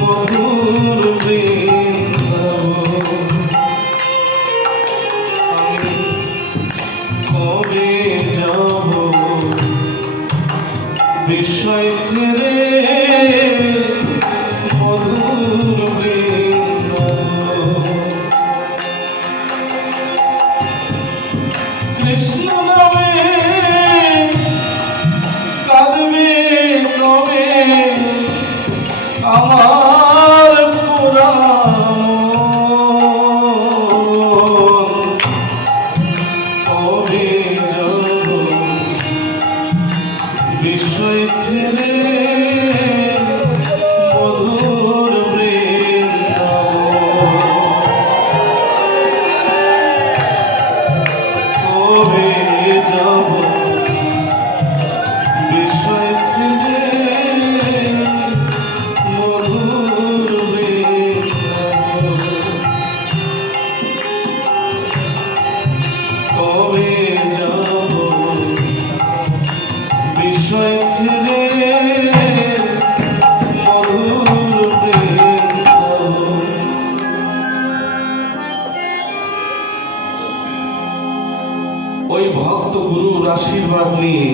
মধুর বৃন্দাবন। আমি কবে যাব বিষয় ছেড়ে মধুর বৃন্দাবন। কৃষ্ণ নামে কাঁদবে কবে আমার পোড়া মন। কবে যাব বিষয় ছেড়ে মধুর বৃন্দাবন। কবে যাব বিষয় ছেড়ে মধুর বৃন্দাবন। কবে যাব বিষয় ছেড়ে মধুর বৃন্দাবন। ওই ভক্ত গুরুর আশীর্বাদ নিয়ে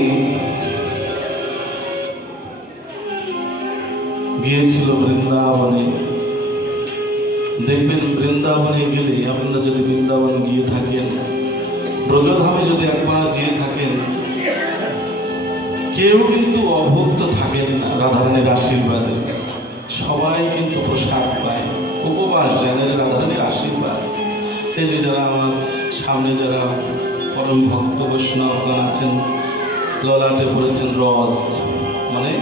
গিয়েছিল বৃন্দাবনে। দেখবেন বৃন্দাবনে গেলে, আপনারা যদি বৃন্দাবন গিয়ে থাকেন, ব্রজধামে যদি একবার গিয়ে থাকেন, কেউ কিন্তু অভুক্ত থাকেন না রাধারানীর আশীর্বাদে। সবাই কিন্তু প্রসাদ পায়, উপবাস জানেন রাধারানীর আশীর্বাদ। এই যে যারা আমার সামনে যারা পরম ভক্ত বৈষ্ণবগণ আছেন, ললাটে পড়েছেন রজ, মানে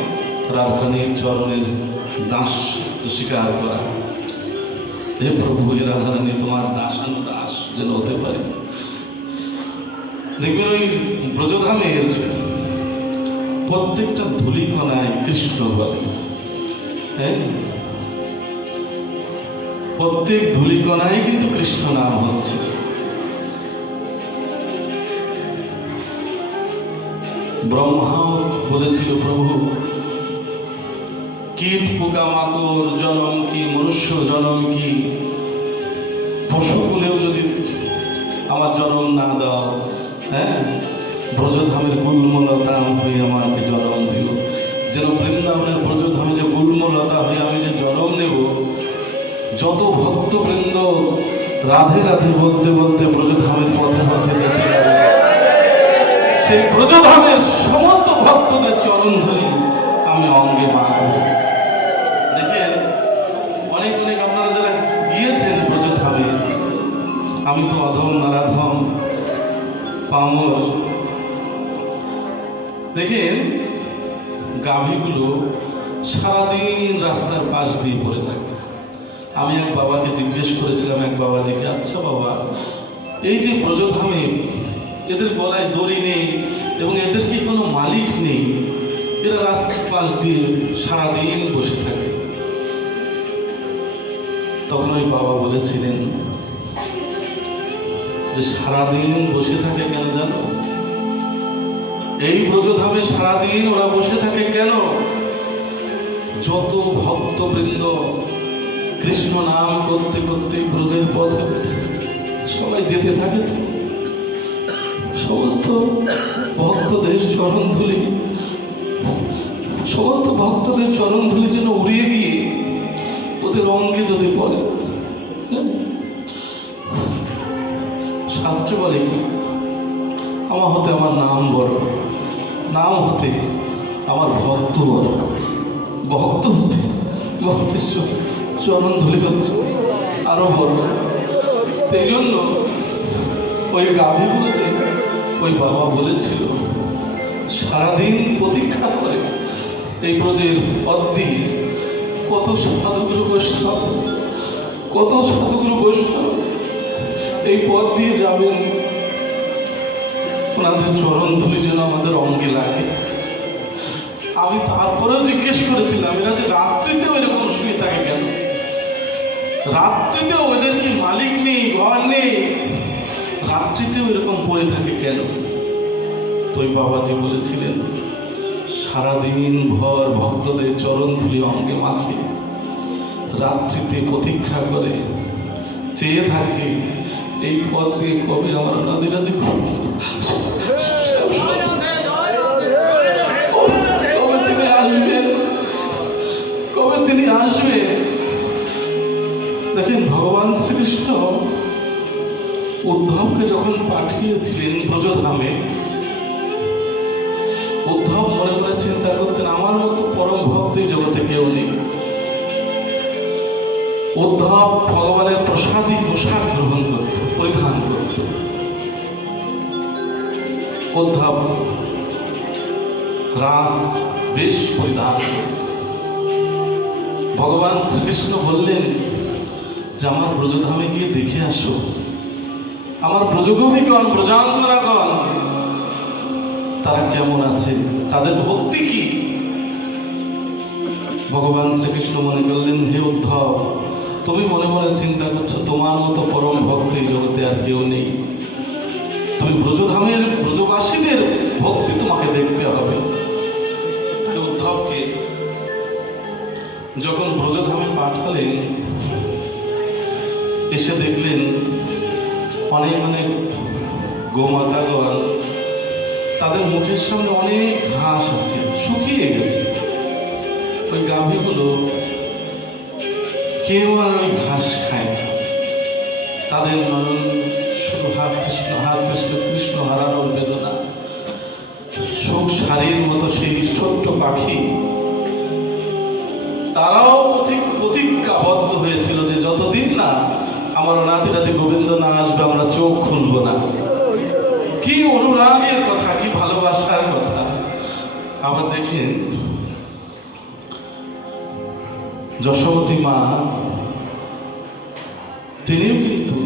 রাধারানীর চরণের দাস স্বীকার করা। হে প্রভু, হে রাধারানী, তোমার দাস যেন হতে পারে। দেখবেন ওই ব্রজধামের প্রত্যেকটা ধূলিকণায় কৃষ্ণ বলে। হ্যাঁ, প্রত্যেক ধূলিকণায় কিন্তু কৃষ্ণ নাম হচ্ছে। ব্রহ্মাও বলেছিল, প্রভু কীট পোকামাকড় জনম কি, মনুষ্য জনম কি, পশুকুলেও যদি আমার জন্ম না দাও, হ্যাঁ, ব্রজধামের গুল্মলতা হয়ে আমাকে জন্ম দিও। যেন বৃন্দাবনের ব্রজধামে যে গুল্মলতা হয়ে আমি যে জন্ম নেব, যত ভক্তবৃন্দ রাধে রাধে বলতে বলতে ব্রজধামের পথে পথে যেতে যাবে, সেই ব্রজধামের সমস্ত ভক্তদের চরণ ধরে আমি অঙ্গে মাখব। দেখেন, অনেক আপনারা যারা গিয়েছেন ব্রজধামে, আমি তো অধম নারাধম পামর। দেখেন, গাভীগুলো সারাদিন রাস্তার পাশ দিয়ে পড়ে থাকে। আমি এক বাবাকে জিজ্ঞেস করেছিলাম, এক বাবাজিকে, আচ্ছা বাবা, এই যে ব্রজধামে এদের গলায় দড়ি নেই এবং এদের কি কোনো মালিক নেই, এরা রাস্তার পাশ দিয়ে সারাদিন বসে থাকে। তখন ওই বাবা বলেছিলেন যে সারাদিন বসে থাকে কেন জানো? এই ব্রজধামে সারাদিন ওরা বসে থাকে কেন? যত ভক্তবৃন্দ কৃষ্ণ নাম করতে করতে ব্রজের পথে সবাই যেতে থাকে, সমস্ত ভক্তদের চরণধূলি, সমস্ত ভক্তদের চরণধূলি যেন উড়িয়ে গিয়ে ওদের অঙ্গে যদি পড়ে। শাস্ত্রে বলে কি, আমার হতে আমার নাম বড়, নাম হতে আমার ভক্ত বড়, ভক্ত হতে ভক্তের চরণধূলি হচ্ছে আরো বড়। এই জন্য ওই গাভীগুলোতে ওই বাবা বলেছিল সারাদিন প্রতীক্ষা করে এই ব্রজের পথ দিয়ে কত সাধুগুরু বৈষ্ণব, কত সাধুগুরু বৈষ্ণব এই পথ দিয়ে যাবেন, ওনাদের চরণ ধুলি যেন আমাদের অঙ্গে লাগে। আমি তারপরেও জিজ্ঞেস করেছিলাম এরা যে রাত্রিতেও এরকম শুয়ে থাকে কেন, রাত্রিতেও ওদের কি মালিক নেই, ঘর নেই, রাত্রিতেও এরকম পড়ে থাকে কেন? তো ওই বাবাজি বলেছিলেন সারাদিন ভর ভক্তদের চরণ ধুলি অঙ্গে মাখে, রাত্রিতে প্রতীক্ষা করে চেয়ে থাকে এই পথ দিয়ে কবে আমার নদীরা দেখো, কবে তিনি আসবেন, কবে তিনি আসবেন। দেখেন ভগবান শ্রীকৃষ্ণ উদ্ধবকে যখন পাঠিয়েছিলেন ব্রজধামে, উদ্ধব মনে মনে চিন্তা করতেন আমার মতো পরম ভক্ত এই জগতে কেউ নেই। উদ্ধব ভগবানের প্রসাদী পোশাক গ্রহণ করত, পরিধান করত। উদ্ধব রাজ বেশ পরিধান করত। ভগবান শ্রীকৃষ্ণ বললেন যে আমার ব্রজধামে গিয়ে দেখে আসো, আমার ব্রজগোপীগণ, ব্রজাঙ্গনাগণ তারা কেমন আছে, তাদের ভক্তি কি। ভগবান শ্রীকৃষ্ণ মনে করলেন হে উদ্ধব, তুমি মনে মনে চিন্তা করছো তোমার মতো পরম ভক্ত এই জগতে আর কেউ নেই, তুমি ব্রজধামের ব্রজবাসীদের ভক্তি তোমাকে দেখতে হবে। তাই উদ্ধবকে যখন ব্রজধামে পাঠালেন, এসে দেখলেন অনেক অনেক গোমাতাগণ, তাদের মুখের সামনে অনেক ঘাস আছে, শুকিয়ে গেছে। ওই গাভীগুলো কেউ আর ওই ঘাস খায় না, তাদের নরণ শুধু হা কৃষ্ণ কৃষ্ণ হারানোর বেদনা। শোক শাড়ির মতো সেই ছোট্ট পাখি তারাও প্রতিজ্ঞাবদ্ধ হয়েছিল যে যতদিন না আমার অনাদিরাদি গোবিন্দ না আসবে আমরা চোখ খুলব না। কি অনুরাগের কথা, কি ভালোবাসার কথা। আবার দেখেন যশোবতী মা, তিনিও কিন্তু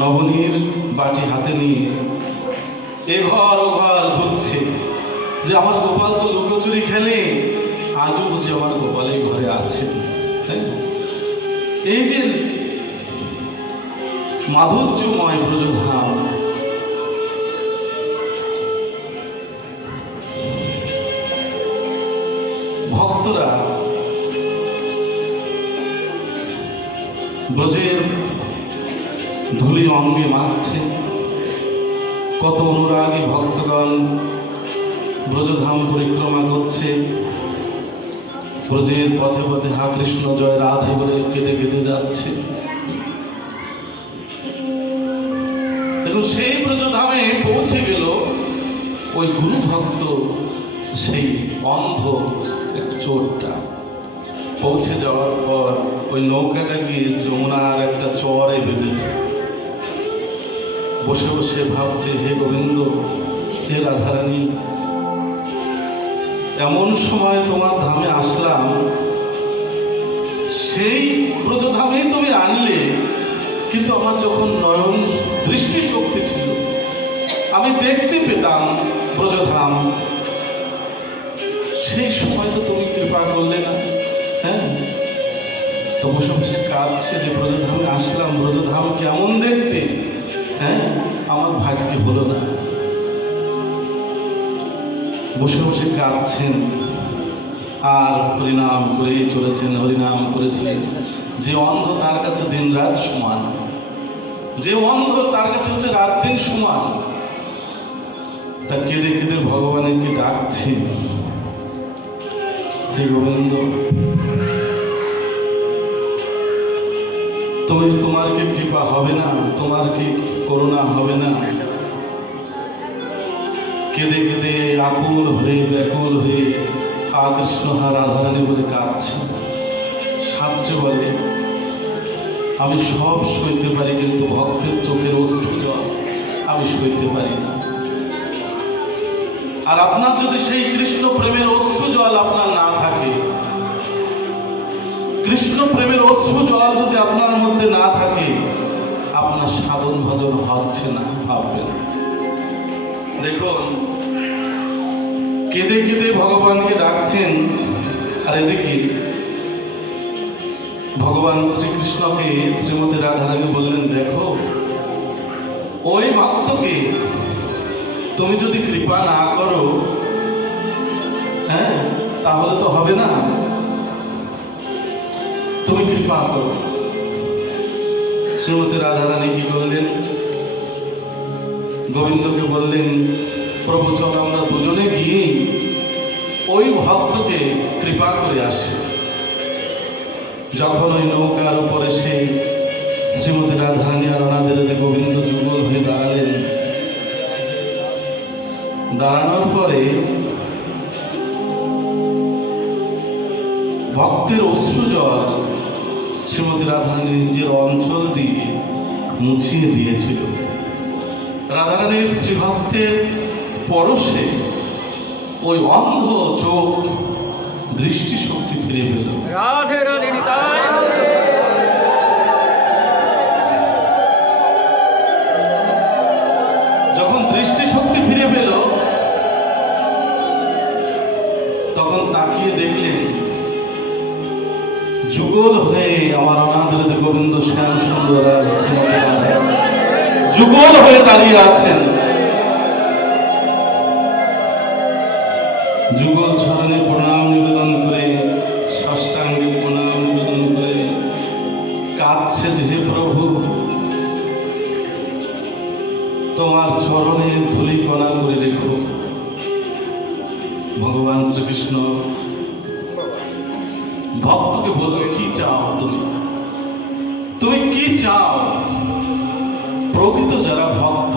নবনীর বাটি হাতে নিয়ে এ ঘর ও ঘর ঘুরছে যে আমার গোপাল তো লুকোচুরি খেলে, আজও বুঝি আমার গোপাল এই ঘরে আছে। এই যে মাধুর্যময় ব্রজধাম, ভক্তরা ব্রজের ধুলি অঙ্গে মাখছে, কত অনুরাগী ভক্তগণ ব্রজধাম পরিক্রমা করছে, ব্রজের পথে পথে হা কৃষ্ণ জয় রাধে বলে কেঁদে কেঁদে যাচ্ছে। দেখুন সেই ব্রজধামে পৌঁছে গেল ওই গুরু ভক্ত, সেই অন্ধ এক চোরটা। পৌঁছে যাওয়ার পর ওই নৌকাটা গিয়ে যমুনার একটা চরে বেঁধেছে। বসে বসে ভাবছে হে গোবিন্দ, হে রাধারানী, এমন সময় তোমার ধামে আসলাম, সেই ব্রজধামেই তুমি আনলে, কিন্তু আমার যখন নয়ন দৃষ্টি শক্তি ছিল আমি দেখতে পেতাম ব্রজধাম, সেই সময় তো তুমি কৃপা করলে না। হ্যাঁ, তো বসে বসে কাঁদছে যে ব্রজধামে আসলাম, ব্রজধাম কেমন দেখতে, হ্যাঁ আমার ভাগ্যে হলো না। বসে বসে কাঁদছেন আর হরিনাম করেই চলেছেন, হরিনাম করেছিলেন। যে অন্ধ তার কাছে দিন রাত সমান, যে অন্ধ তার কাছে হচ্ছে রাত দিন সমান। তা কেঁদে কেঁদে ভগবানকে ডাকছে, হে গোবিন্দ, তোমার কি কৃপা হবে না, তোমার কি করুণা হবে না? কেঁদে কেঁদে আকুল হয়ে ব্যাকুল হয়ে হা কৃষ্ণ হা রাধারানী বলে কাঁদছে। শাস্ত্রে বলে আমি সব সইতে পারি, কিন্তু ভক্তের চোখের অশ্রু জল আমি সইতে পারি না। আর আপনার যদি সেই কৃষ্ণ প্রেমের অশ্রু জল আপনার না থাকে, কৃষ্ণ প্রেমের অশ্রু জল যদি আপনার মধ্যে না থাকে, আপনার সাধন ভজন হচ্ছে না। ভাববেন, দেখুন কেঁদে কেঁদে ভগবানকে ডাকছেন, আর এদিকে ভগবান শ্রীকৃষ্ণকে শ্রীমতী রাধারানী বললেন, দেখো ওই ভক্তকে তুমি যদি কৃপা না করো, হ্যাঁ, তাহলে তো হবে না, তুমি কৃপা করো। শ্রীমতী রাধারানী কি করলেন? গোবিন্দকে বললেন, প্রভু চল আমরা দুজনে গিয়ে ওই ভক্তকে কৃপা করে আসি। যখন ওই নৌকার উপরে সেই শ্রীমতী রাধারানী আর ওনাদের গোবিন্দ যুগল হয়ে দাঁড়ালেন, দাঁড়ানোর পরে ভক্তের অশ্রু জল শ্রীমতী রাধারানী নিজের অঞ্চল দিয়ে মুছিয়ে দিয়েছিল। রাধারানীর শ্রীহস্তের পরশে ওই অন্ধ চোখ দৃষ্টিশক্তি ফিরে পেল। রাধে রাধে নিতাই। যখন দৃষ্টিশক্তি ফিরে পেল, তখন তাকিয়ে দেখলেন যুগল হয়ে আমার অনাদৃত গোবিন্দ শ্যাম সুন্দর যুগল হয়ে দাঁড়িয়ে আছেন। যুগল চরণে প্রণাম নিবেদন করে, ষষ্ঠাঙ্গে প্রণাম নিবেদন করে কাঁদছে যে, হে প্রভু, তোমার চরণে ধূলিকণা করে রেখো। ভগবান শ্রীকৃষ্ণ ভক্তকে বলবে, কি চাও তুমি, তুমি কি চাও? প্রকৃত যারা ভক্ত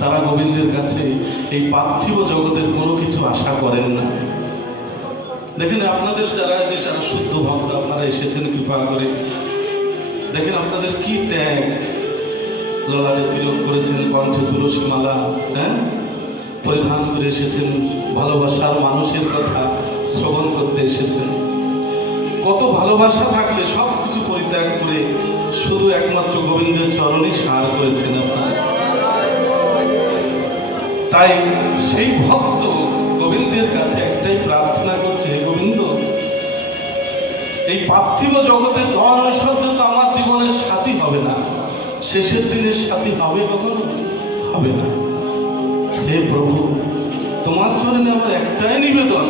তারা গোবিন্দের কাছে এই পার্থিব জগতের কোনো কিছু আশা করেন না। দেখেন আপনাদের যারা শুদ্ধ ভক্ত আপনারা এসেছেন কৃপা করে, দেখেন আপনাদের কি ত্যাগ, ললাটে তিলক করেছেন, কণ্ঠে তুলসী মালা পরিধান করে এসেছেন, ভালোবাসার মানুষের কথা শ্রবণ করতে এসেছেন। কত ভালোবাসা থাকলে সব কিছু পরিত্যাগ করে শুধু একমাত্র গোবিন্দের চরণে সার করেছেন আপনারা। তাই সেই ভক্ত গোবিন্দের কাছে একটাই প্রার্থনা করছে, হে গোবিন্দ, এই পার্থিব জগতের ধন ঐশ্বর্য তো আমার জীবনের সাথী হবে না, শেষের দিনের সাথী হবে কখনো? হবে না। হে প্রভু, তোমার চরণে আমার একটাই নিবেদন,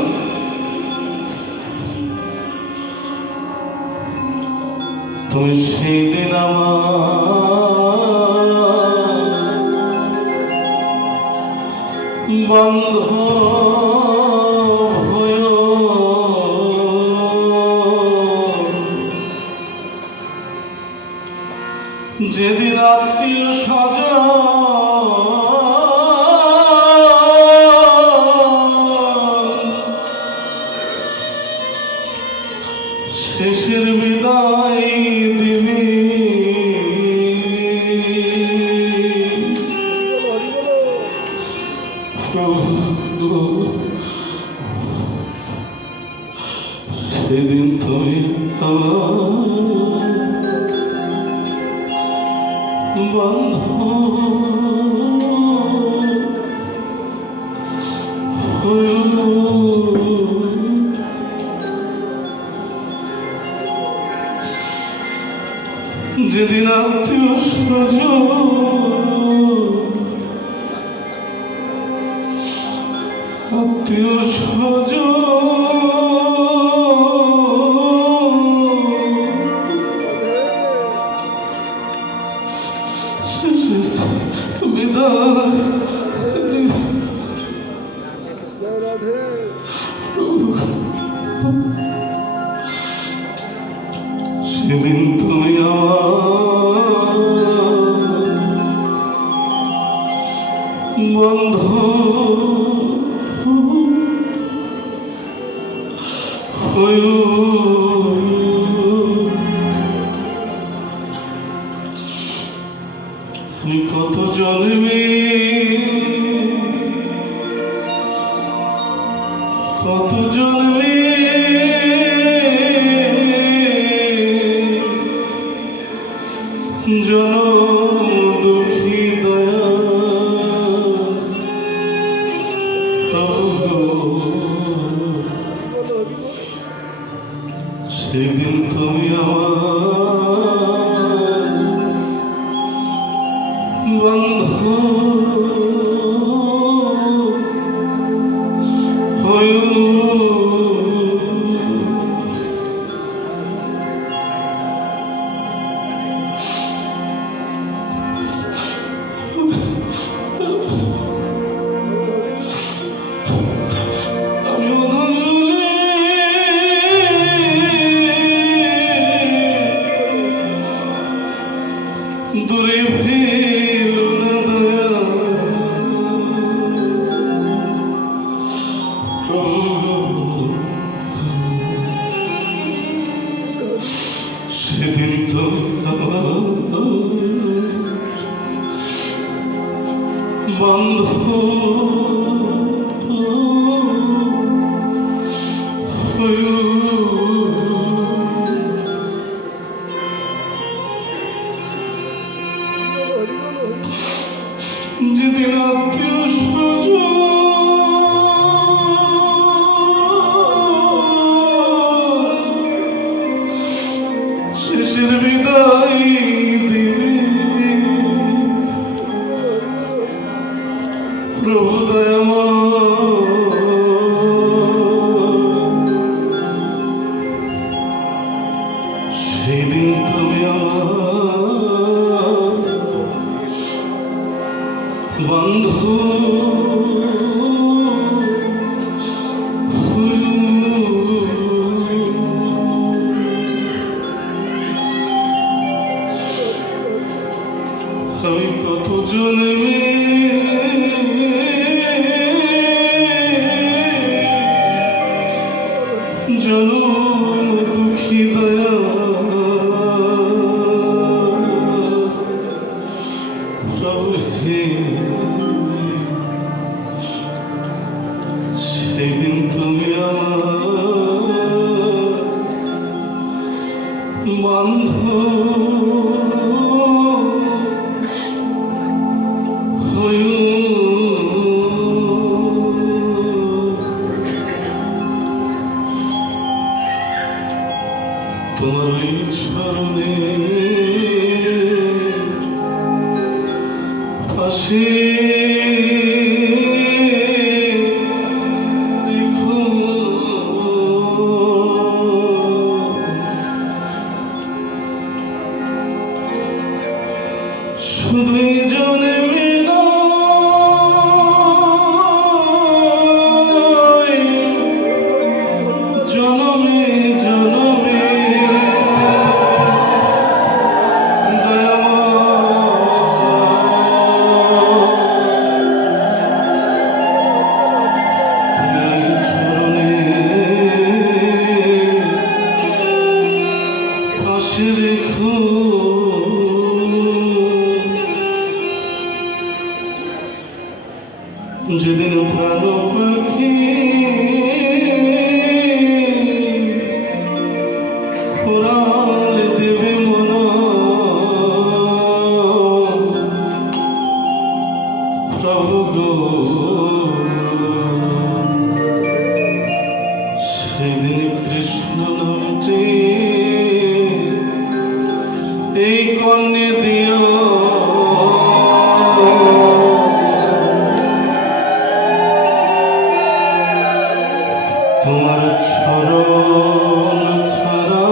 তুমি সেই দিন আমার বন্ধ হয়ো, যেদিন আত্মীয় স্বজন শেষের বিদায় দিবি, সেদিন তুমি বন্ধ যেদিন আত্মীয় স্বজন বিদায় সেদিন তুমি বন্ধ তুমি আমার বন্ধু হয়ো। দূরে ফেল না দয়া প্রভু, সেদিন তো আমার বন্ধু হয়ো। যেদিন আত্মীয় স্বজন শেষের বিদায় দিবে, প্রভু দয়াময়, সেদিন তুমি আমার বন্ধু আমি কত জন্মে জনম দুঃখী দয়া প্রভু হে, সেদিন তুমি আমার বন্ধু হয়ো। তোমার ওই চরণে পাশে শুধুই জন্মে নয়, জনমে জনমে দয়াময়, চরণে পাশে রেখো। যেদিন প্রাণ পাখি উড়াল দেবে মন, প্রভু গো সেদিন কৃষ্ণ নামটি এই কন্যে দিও। তোমার চরণ ছাড়া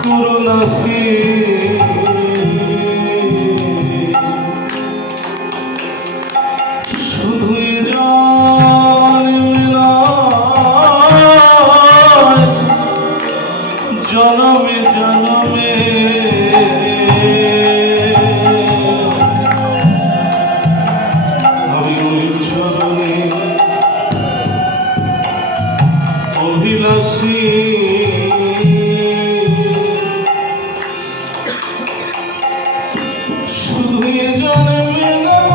করুণা হে, শুধুই জনমে জনমে আমি ওই চরণে অভিলাষী, শুধুই জন্মে নয়,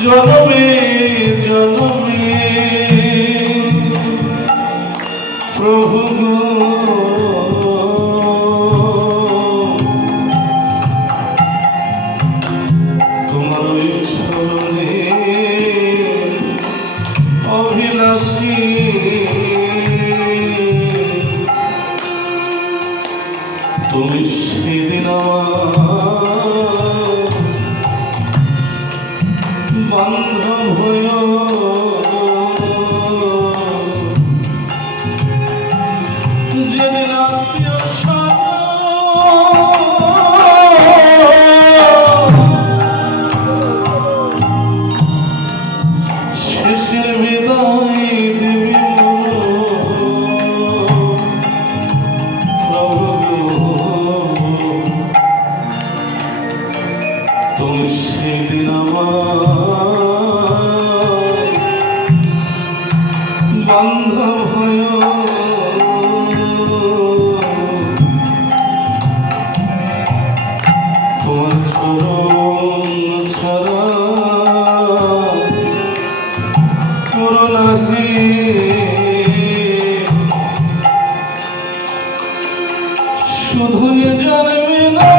জনমে জনমে প্রভু গো তোমার ওই চরণে বান্ধব হয়ে যেদিন আত্মীয় শেষের বিদায় দেবী প্রভু তুমি সেদিন আমার বান্ধব হয়ে তোমার চরণ ছাড়া করোনা হে শুধুই জন্মে না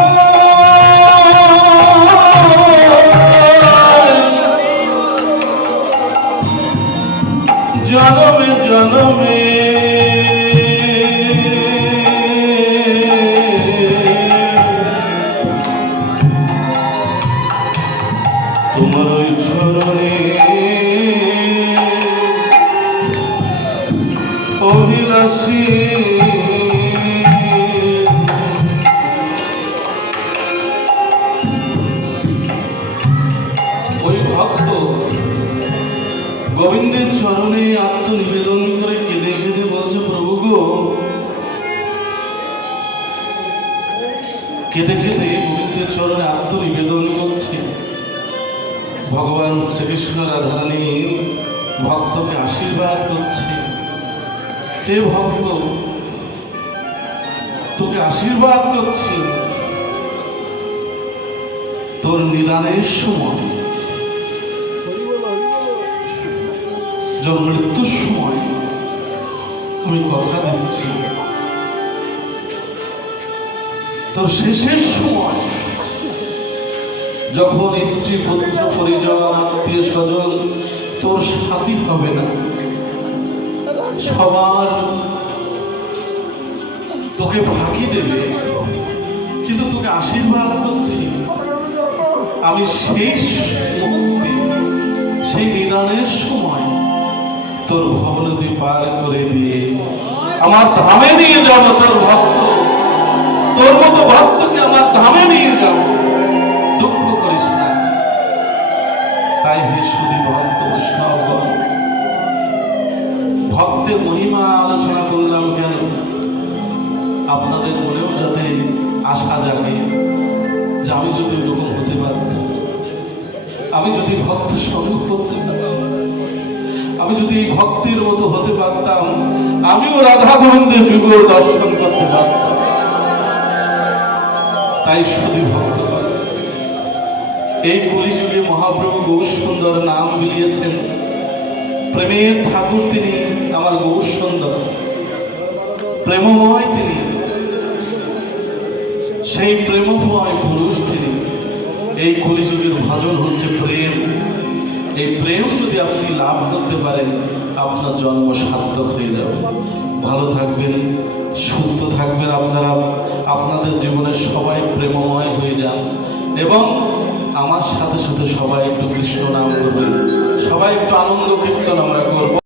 জনমে জনমে তোমার ওই চরণে অভিলাষী ওই ভক্ত গোবিন্দের চরণে আত্মনিবেদন করে কেঁদে কেঁদে বলছে, প্রভু গো, কেঁদে কেঁদে গোবিন্দের চরণে আত্মনিবেদন করছে। ভগবান শ্রীকৃষ্ণ রাধারানী ভক্তকে আশীর্বাদ করছে, হে ভক্ত, তোকে আশীর্বাদ করছি, তোর নিদানের সময়, মৃত্যুর সময় আমি কথা দিচ্ছি, তোর শেষের সময় যখন স্ত্রী পুত্র পরিজন আত্মীয় স্বজন তোর সাথী হবে না, সবার তোকে ফাঁকি দেবে, কিন্তু তোকে আশীর্বাদ করছি, আমি সেই মুহূর্তে, সেই নিদানের সময় তোর ভবনদী পার করে দিয়ে আমার ধামে নিয়ে যাব। তোর ভক্ত, তোর মতো ভক্তকে আমার ধামে নিয়ে যাব, দুঃখ করিস না। তাই হে শুধু ভক্ত বৈষ্ণবগণ, ভক্তের মহিমা আলোচনা করলাম কেন? আপনাদের মনেও যাতে আশা জাগে যে আমি যদি ওরকম হতে পারতাম, আমি যদি ভক্ত স্বরূপ করতে পারতাম, আমি যদি এই ভক্তের মতো হতে পারতাম, আমিও রাধা গোবিন্দের যুগ দর্শন করতে পারতাম। তাই শুধু ভক্ত এই কলিযুগে মহাপ্রভু গৌর সুন্দর নাম বিলিয়েছেন। প্রেমের ঠাকুর তিনি, আমার গৌর সুন্দর প্রেমময় তিনি, সেই প্রেমময় পুরুষ তিনি। এই কলিযুগের ভজন হচ্ছে প্রেম। এই প্রেম যদি আপনি লাভ করতে পারেন, আপনার জন্ম সার্থক হয়ে যাবে। ভালো থাকবেন, সুস্থ থাকবেন, আপনারা আপনাদের জীবনের সবাই প্রেমময় হয়ে যান। এবং আমার সাথে সাথে সবাই একটু কৃষ্ণ নাম করবেন, সবাই একটু আনন্দ কীর্তন আমরা